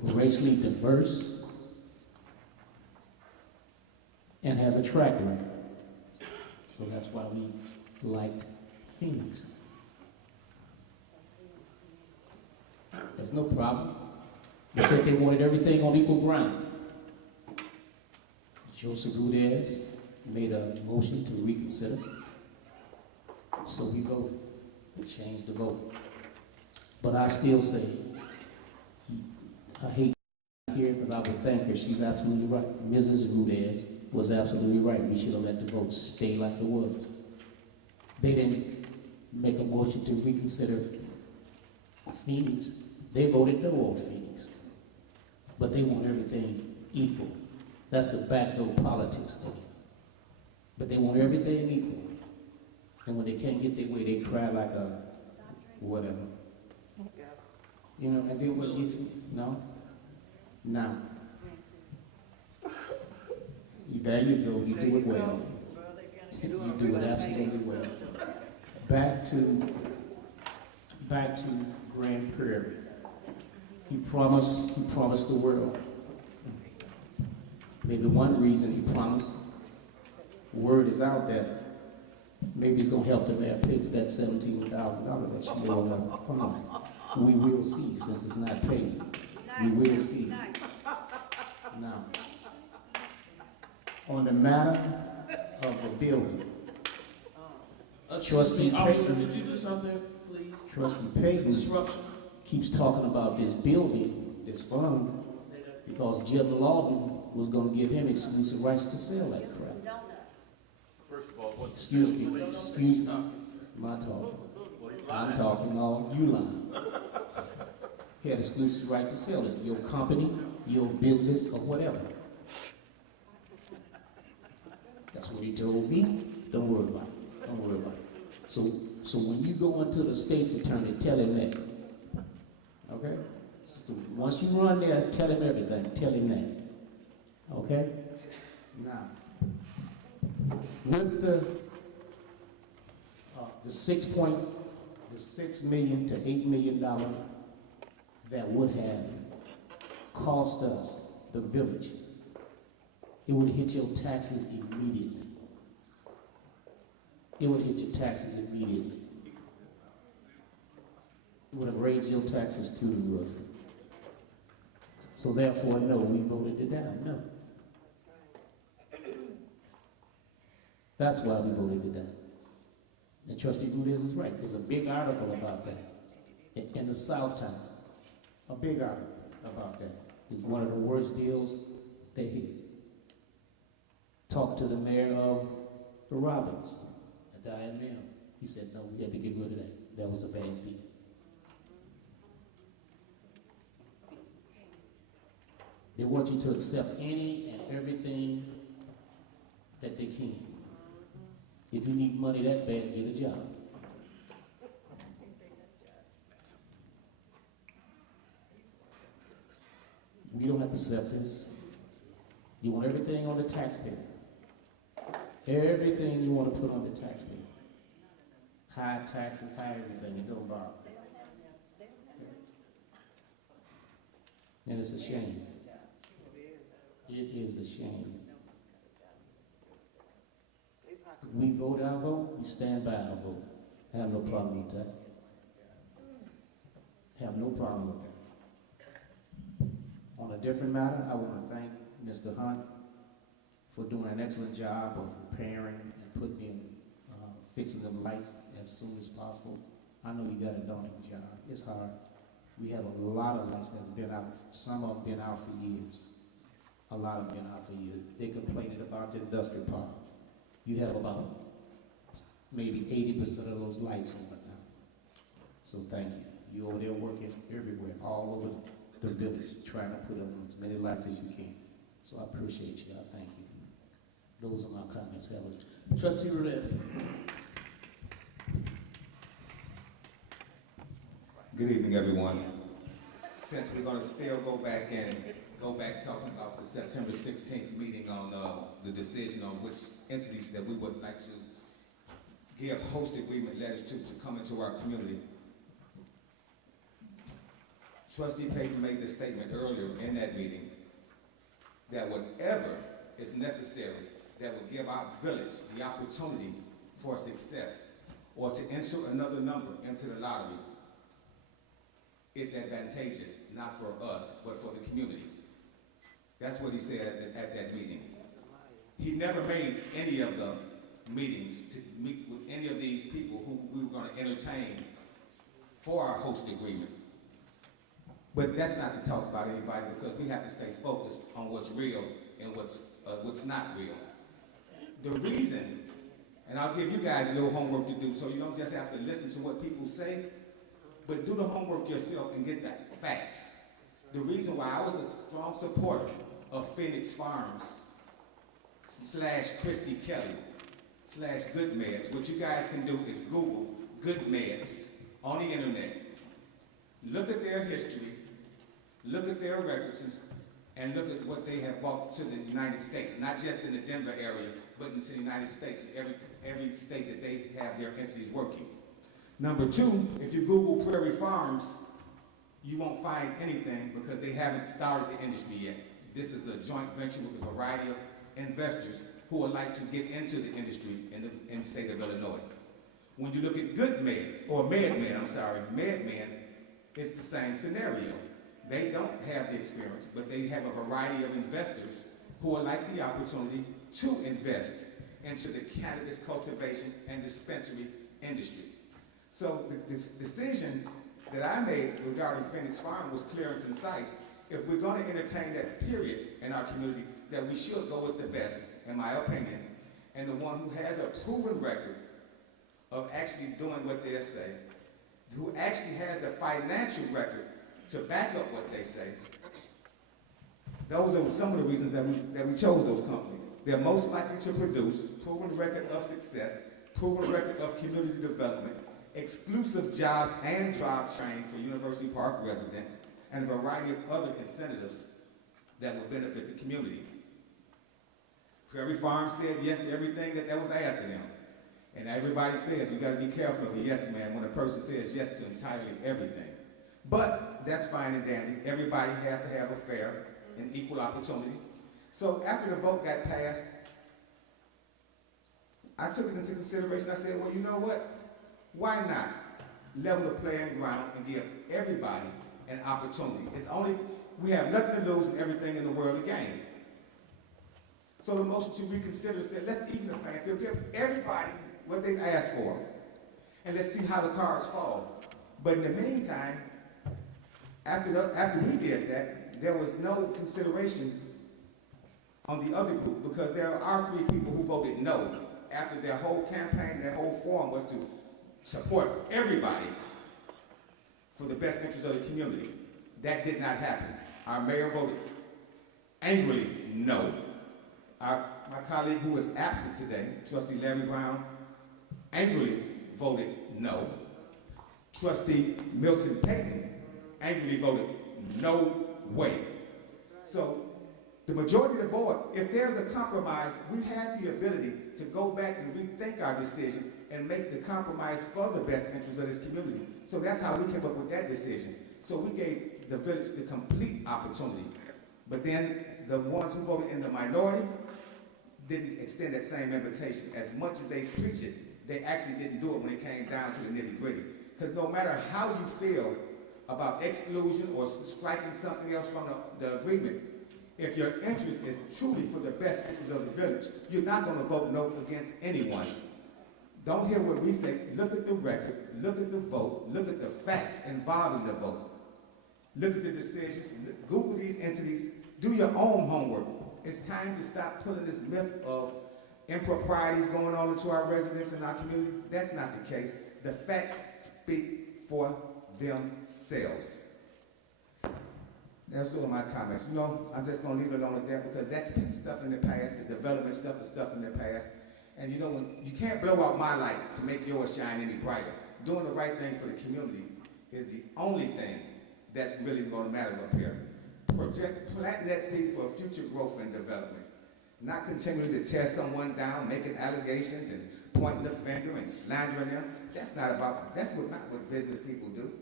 racially diverse, and has a track record. So that's why we liked Phoenix. There's no problem. They said they wanted everything on equal ground. Joseph Rudez made a motion to reconsider. So we voted. We changed the vote. But I still say, I hate to hear it, but I would thank her. She's absolutely right. Mrs. Rudez was absolutely right. We should have let the vote stay like it was. They didn't make a motion to reconsider Phoenix. They voted no on Phoenix. But they want everything equal. That's the backdoor politics thing. But they want everything equal. And when they can't get their way, they cry like a whatever. You know, and then what gets me? No? Now. There you go. You do it well. You do it absolutely well. Back to Grand Prairie. He promised the world. Maybe one reason he promised, word is out there, maybe it's gonna help the mayor pay for that $17,000 that she owed up fine. We will see, since it's not paid. We will see. Now, on the matter of the building, Trustee Officer, Payton, did you do something, please? Trustee Payton Disruption. keeps talking about this building, this fund, because Jim Lawton was gonna give him exclusive rights to sell that crap. First of all, what's Excuse me, my talking. I'm talking all you lying. He had exclusive right to sell it, your company, your business, or whatever. That's what he told me. Don't worry about it. Don't worry about it. So when you go into the state's attorney, tell him that. Okay? So once you run there, tell him everything. Tell him that. Okay? Now, with the $6 million to $8 million that would have cost us, the village, it would hit your taxes immediately. It would hit your taxes immediately. It would have raised your taxes to the roof. So therefore, no, we voted it down. No. That's why we voted it down. And Trustee Gudez is right. There's a big article about that in the South Town. A big article about that. It's one of the worst deals they hit. Talked to the mayor of the Robbins, Diane Mill. He said, no, we had to get rid of that. That was a bad deal. They want you to accept any and everything that they can. If you need money that bad, get a job. We don't have to accept this. You want everything on the taxpayer. Everything you want to put on the taxpayer. High taxes, high everything, and don't borrow. And it's a shame. It is a shame. We vote our vote, we stand by our vote. I have no problem with that. Have no problem with that. On a different matter, I want to thank Mr. Hunt for doing an excellent job of repairing and putting in, fixing the lights as soon as possible. I know you got a daunting job. It's hard. We have a lot of lights that have been out. Some of them been out for years. A lot of them been out for years. They complained about the industrial park. You have about maybe 80% of those lights on it now. So thank you. You're over there working everywhere, all over the village, trying to put on as many lights as you can. So I appreciate you. I thank you. Those are my comments, Helen. Trustee Ruiz. Good evening, everyone. Since we're going to still go back talking about the September 16th meeting on the decision on which entities that we would like to give host agreement letters to come into our community. Trustee Payton made the statement earlier in that meeting that whatever is necessary that would give our village the opportunity for success or to enter another number into the lottery is advantageous, not for us, but for the community. That's what he said at that meeting. He never made any of the meetings to meet with any of these people who we were going to entertain for our host agreement. But that's not to talk about anybody, because we have to stay focused on what's real and what's not real. The reason, and I'll give you guys a little homework to do so you don't just have to listen to what people say, but do the homework yourself and get the facts. The reason why I was a strong supporter of Phoenix Farms / Christy Kelly / Good Meds, what you guys can do is Google Good Meds on the internet. Look at their history, look at their records, and look at what they have brought to the United States, not just in the Denver area, but in the United States, every state that they have their entities working. Number two, if you Google Prairie Farms you won't find anything because they haven't started the industry yet. This is a joint venture with a variety of investors who would like to get into the industry in the state of Illinois. When you look at good meds, or MedMen, it's the same scenario. They don't have the experience, but they have a variety of investors who would like the opportunity to invest into the cannabis cultivation and dispensary industry. So this decision that I made regarding Phoenix Farm was clear and concise. If we're going to entertain that period in our community, that we should go with the best, in my opinion, and the one who has a proven record of actually doing what they say, who actually has a financial record to back up what they say. Those are some of the reasons that we chose those companies. They're most likely to produce proven record of success, proven record of community development, exclusive jobs and job training for University Park residents, and a variety of other incentives that will benefit the community. Prairie Farm said yes to everything that was asked of them. And everybody says, you gotta be careful of a yes man when a person says yes to entirely everything. But that's fine and dandy. Everybody has to have a fair and equal opportunity. So after the vote got passed, I took it into consideration. I said, well, you know what? Why not level the playing ground and give everybody an opportunity? We have nothing to lose and everything in the world to gain. So the motion to reconsider said, let's even the playing field, give everybody what they've asked for, and let's see how the cards fall. But in the meantime, after we did that, there was no consideration on the other group, because there are 3 people who voted no after their whole campaign, their whole forum was to support everybody for the best interest of the community. That did not happen. Our mayor voted angrily no. My colleague who is absent today, Trustee Larry Brown, angrily voted no. Trustee Milton Payton angrily voted no way. So the majority of the board, if there's a compromise, we have the ability to go back and rethink our decision and make the compromise for the best interest of this community. So that's how we came up with that decision. So we gave the village the complete opportunity. But then the ones who voted in the minority didn't extend that same invitation. As much as they preach it, they actually didn't do it when it came down to the nitty-gritty. Because no matter how you feel about exclusion or striking something else from the agreement, if your interest is truly for the best interest of the village, you're not going to vote no against anyone. Don't hear what we say. Look at the record, look at the vote, look at the facts involved in the vote. Look at the decisions, Google these entities, do your own homework. It's time to stop pulling this myth of improprieties going on into our residents and our community. That's not the case. The facts speak for themselves. That's all my comments. You know, I'm just going to leave it alone at that, because that's stuff in the past. The development stuff is stuff in the past. And you know, when you can't blow out my light to make yours shine any brighter. Doing the right thing for the community is the only thing that's really going to matter up here. Planting that seed for future growth and development. Not continuing to tear someone down, making allegations and pointing the finger and slandering them. That's not what business people do.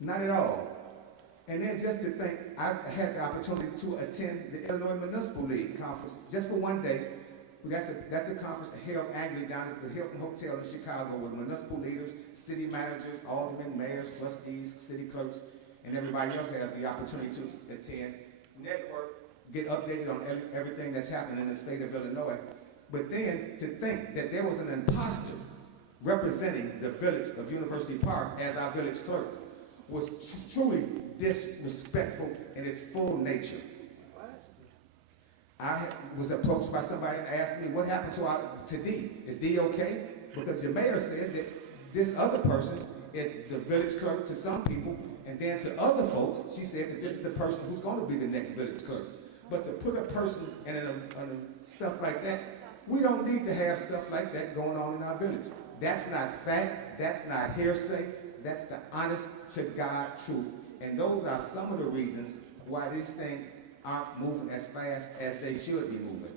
Not at all. And then just to think, I've had the opportunity to attend the Illinois Municipal League conference just for one day. That's a conference held annually down at the Hilton Hotel in Chicago with municipal leaders, city managers, aldermen, mayors, trustees, city clerks, and everybody else has the opportunity to attend, network, get updated on everything that's happening in the state of Illinois. But then to think that there was an imposter representing the village of University Park as our village clerk was truly disrespectful in its full nature. I was approached by somebody and asked me, what happened to D? Is D okay? Because the mayor says that this other person is the village clerk to some people, and then to other folks, she said that this is the person who's going to be the next village clerk. But to put a person in stuff like that, we don't need to have stuff like that going on in our village. That's not fact, that's not hearsay, that's the honest to God truth. And those are some of the reasons why these things aren't moving as fast as they should be moving,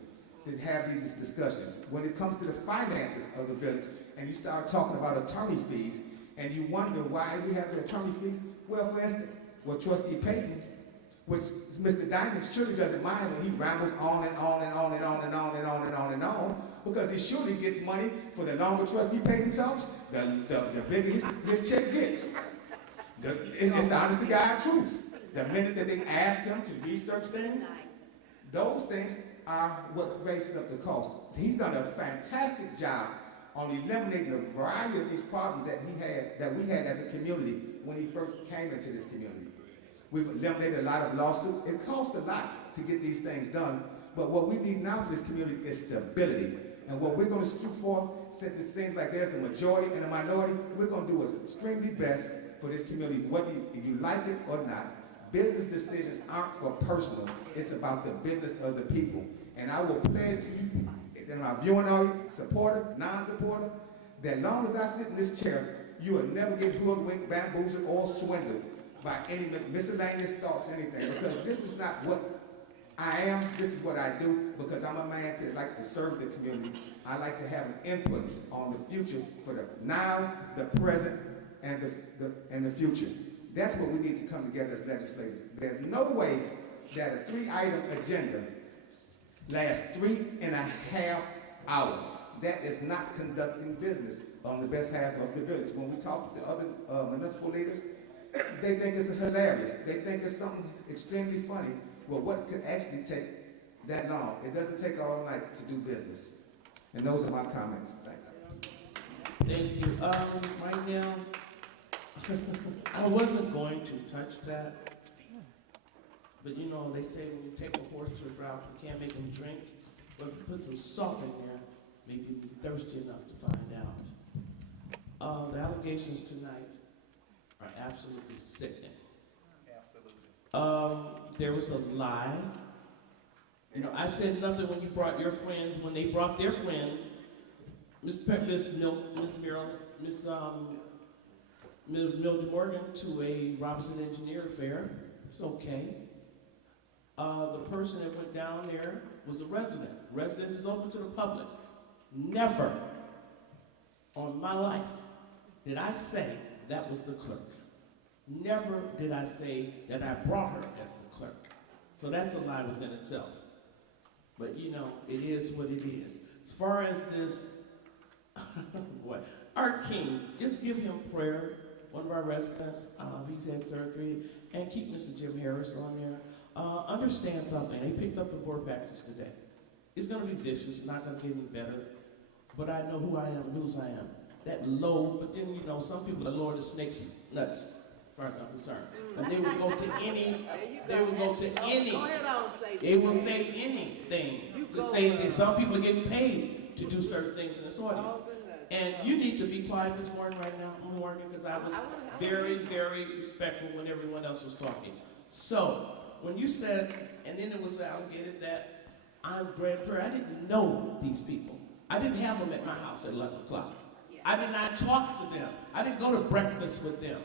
to have these discussions. When it comes to the finances of the village, and you start talking about attorney fees, and you wonder why we have the attorney fees, Well, for instance, Trustee Payton, which Mr. Diamond surely doesn't mind when he rambles on and on and on and on and on and on and on and on, because he surely gets money for the longer Trustee Payton talks, the bigger his check gets. It's the honest to God truth. The minute that they ask him to research things, those things are what raises up the cost. He's done a fantastic job on eliminating a variety of these problems that we had as a community when he first came into this community. We've eliminated a lot of lawsuits. It costs a lot to get these things done, but what we need now for this community is stability. And what we're going to shoot for, since it seems like there's a majority and a minority, we're going to do what's extremely best for this community, whether you like it or not. Business decisions aren't for personal, it's about the business of the people. And I will pledge to you, and my viewing audience, supporter, non-supporter, that long as I sit in this chair, you will never get hoodwinked, bamboozled, or swindled by any miscellaneous thoughts or anything, because this is not what I am, this is what I do, because I'm a man that likes to serve the community. I like to have an input on the future for the now, the present, and the future. That's what we need to come together as legislators. There's no way that a 3-item agenda lasts 3.5 hours. That is not conducting business on the best half of the village. When we talk to other municipal leaders, they think it's hilarious. They think it's something extremely funny. Well, what could actually take that long? It doesn't take all night to do business. And those are my comments. Thank you. Thank you. Right now, I wasn't going to touch that, but you know, they say when you take a horse to a drought, you can't make him drink, but if you put some salt in there, maybe you'll be thirsty enough to find out. The allegations tonight are absolutely sickening. Absolutely. There was a lie. You know, I said nothing when you brought your friends, when they brought their friend, Mildred Morgan, to a Robinson Engineer Fair. It's okay. The person that went down there was a resident. Residence is open to the public. Never on my life did I say that was the clerk. Never did I say that I brought her as the clerk. So that's a lie within itself. But you know, it is what it is. As far as this, boy, Art King, just give him prayer. One of our residents, he's had surgery, and keep Mr. Jim Harris on there. Understand something, they picked up the board package today. It's gonna be vicious, not gonna get any better, but I know who I am, whose I am. That low, but then you know, some people are lower the snake's nuts, as far as I'm concerned. And they will go to any, they will go to any, they will say anything to say anything. Some people are getting paid to do certain things in this audience. And you need to be quiet this morning right now, Morgan, because I was very, very respectful when everyone else was talking. So, when you said, and then it was allocated that I'm Grand Prairie, I didn't know these people. I didn't have them at my house at 11 o'clock. I did not talk to them. I didn't go to breakfast with them.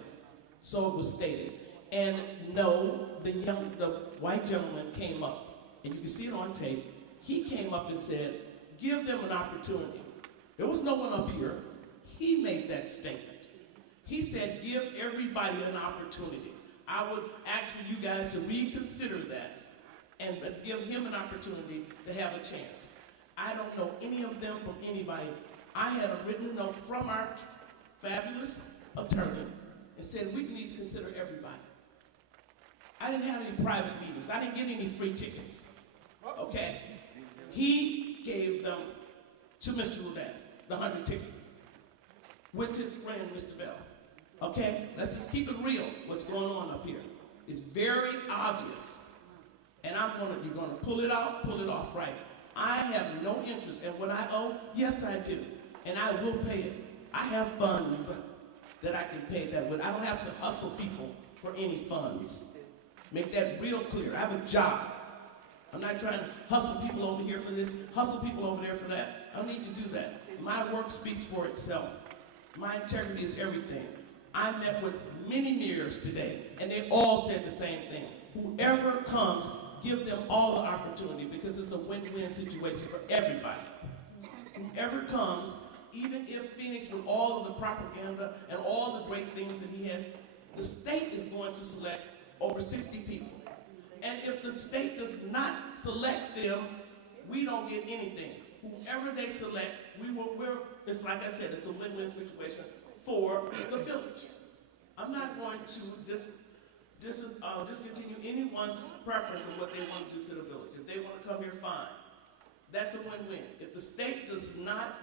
So it was stated. And no, the white gentleman came up, and you can see it on tape. He came up and said, give them an opportunity. There was no one up here. He made that statement. He said, give everybody an opportunity. I would ask for you guys to reconsider that and give him an opportunity to have a chance. I don't know any of them from anybody. I had a written note from our fabulous attorney and said we need to consider everybody. I didn't have any private meetings. I didn't get any free tickets. Okay? He gave them to Mr. Rudess, the 100 tickets, with his friend, Mr. Bell. Okay? Let's just keep it real, what's going on up here. It's very obvious. And you're gonna pull it out, pull it off right. I have no interest in what I owe. Yes, I do. And I will pay it. I have funds that I can pay that with. I don't have to hustle people for any funds. Make that real clear. I have a job. I'm not trying to hustle people over here for this, hustle people over there for that. I don't need to do that. My work speaks for itself. My integrity is everything. I met with many mayors today, and they all said the same thing. Whoever comes, give them all the opportunity, because it's a win-win situation for everybody. Whoever comes, even if Phoenix, with all of the propaganda and all the great things that he has, The state is going to select over 60 people. And if the state does not select them, we don't get anything. Whoever they select, it's like I said, it's a win-win situation for the village. I'm not going to discontinue anyone's preference of what they want to do to the village. If they want to come here, fine. That's a win-win. If the state does not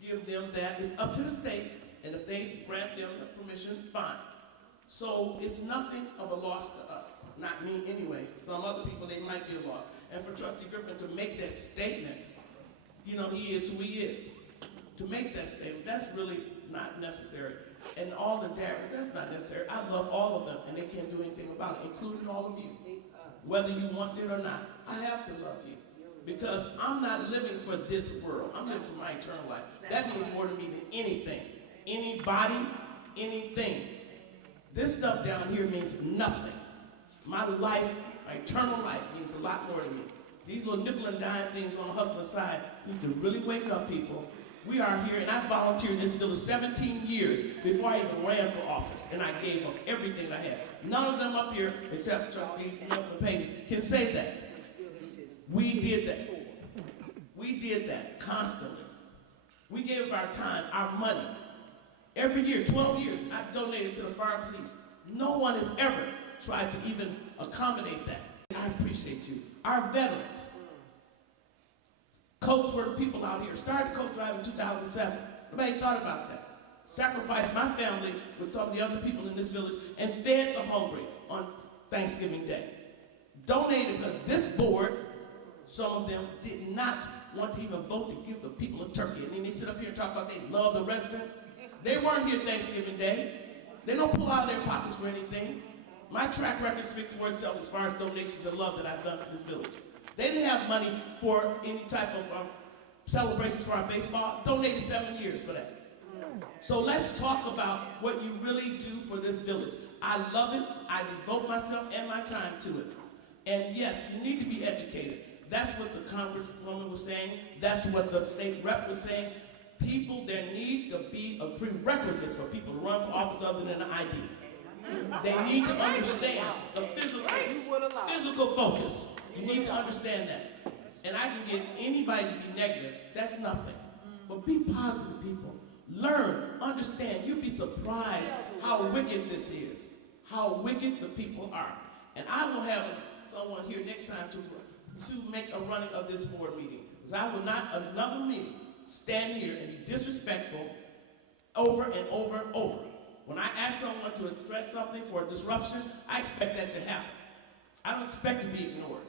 give them that, it's up to the state, and if they grant them the permission, fine. So it's nothing of a loss to us. Not me anyway. Some other people, they might be a loss. And for Trustee Griffin to make that statement, you know, he is who he is. To make that statement, that's really not necessary. And all the daggers, that's not necessary. I love all of them, and they can't do anything about it, including all of you. Whether you want it or not, I have to love you. Because I'm not living for this world. I'm living for my eternal life. That means more to me than anything. Anybody, anything. This stuff down here means nothing. My life, my eternal life means a lot more to me. These little nickel and dime things on the hustler side need to really wake up, people. We are here, and I volunteered in this village 17 years before I even ran for office, and I gave up everything I had. None of them up here, except Trustee Milton Payton, can say that. We did that. We did that constantly. We gave up our time, our money. Every year, 12 years, I've donated to the fire and police. No one has ever tried to even accommodate that. I appreciate you. Our veterans. Coach for the people out here. Started coach drive in 2007. Nobody thought about that. Sacrificed my family with some of the other people in this village and fed the hungry on Thanksgiving Day. Donated because this board, some of them did not want to even vote to give the people a turkey. And then they sit up here and talk about they love the residents. They weren't here Thanksgiving Day. They don't pull out of their pockets for anything. My track record speaks for itself as far as donations of love that I've done for this village. They didn't have money for any type of celebrations for our baseball. Donated 7 years for that. So let's talk about what you really do for this village. I love it. I devote myself and my time to it. And yes, you need to be educated. That's what the Congresswoman was saying. That's what the state rep was saying. People, there need to be a prerequisite for people to run for office other than an ID. They need to understand the physical focus. You need to understand that. And I can get anybody to be negative. That's nothing. But be positive, people. Learn, understand. You'd be surprised how wicked this is. How wicked the people are. And I will have someone here next time to make a running of this board meeting. Because I will not, another meeting, stand here and be disrespectful over and over and over. When I ask someone to address something for a disruption, I expect that to happen. I don't expect to be ignored.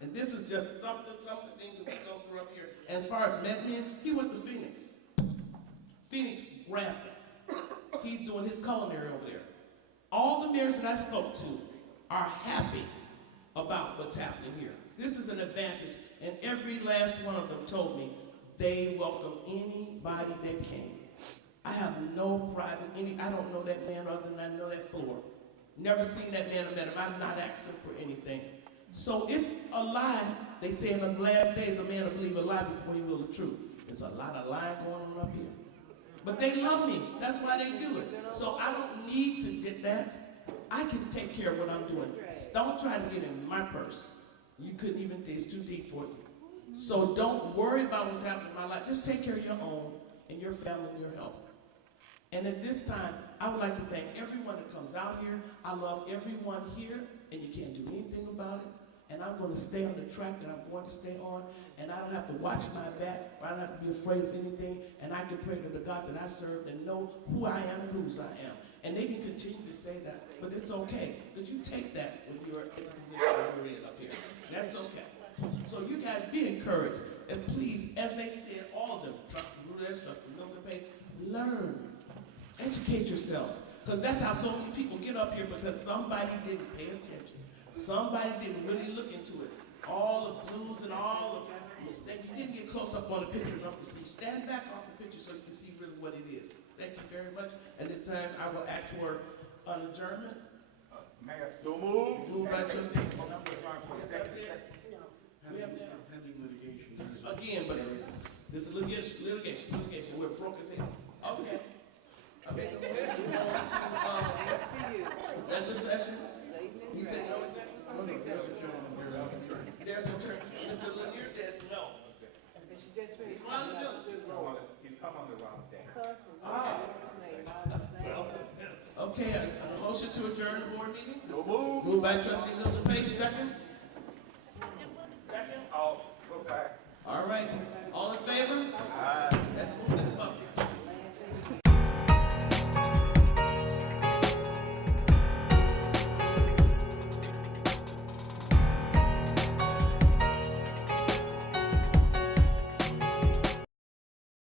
And this is just some of the things that we go through up here. And as far as Medmen, he went to Phoenix. Phoenix grabbed him. He's doing his culinary over there. All the mayors that I spoke to are happy about what's happening here. This is an advantage, and every last one of them told me they welcome anybody that came. I have no pride in any, I don't know that man other than I know that floor. Never seen that man or met him. I've not asked him for anything. So it's a lie. They say in the last days a man will believe a lie before he will the truth. There's a lot of lying going on up here. But they love me. That's why they do it. So I don't need to get that. I can take care of what I'm doing. Don't try to get in my purse. You couldn't even, it's too deep for you. So don't worry about what's happening in my life. Just take care of your own and your family and your health. And at this time, I would like to thank everyone that comes out here. I love everyone here, and you can't do anything about it. And I'm going to stay on the track that I'm going to stay on, and I don't have to watch my back, or I don't have to be afraid of anything, and I can pray to the God that I serve and know who I am and whose I am. And they can continue to say that, but it's okay, because you take that when you're in the position you're in up here. That's okay. So you guys be encouraged, and please, as they said, all of them, trust the rulers, trust the Milton Pay, learn. Educate yourselves, because that's how so many people get up here, because somebody didn't pay attention. Somebody didn't really look into it. All the blues and all of that, you didn't get close up on the picture enough to see. Stand back off the picture so you can see really what it is. Thank you very much. At this time, I will ask for an adjournment. Mayor, so moved. Moved by Trustee. Pending litigation. Again, but this is litigation. We're broke as hell. Okay. Okay, the motion to go into, executive session. He said no executive session. There's a turn. Mr. Lanier says no. He's come on the wrong day. Okay, a motion to adjourn the board meeting? So moved. Moved by trustee Hilton Payne, second? Second? Oh, go back. All right, all in favor? Aye.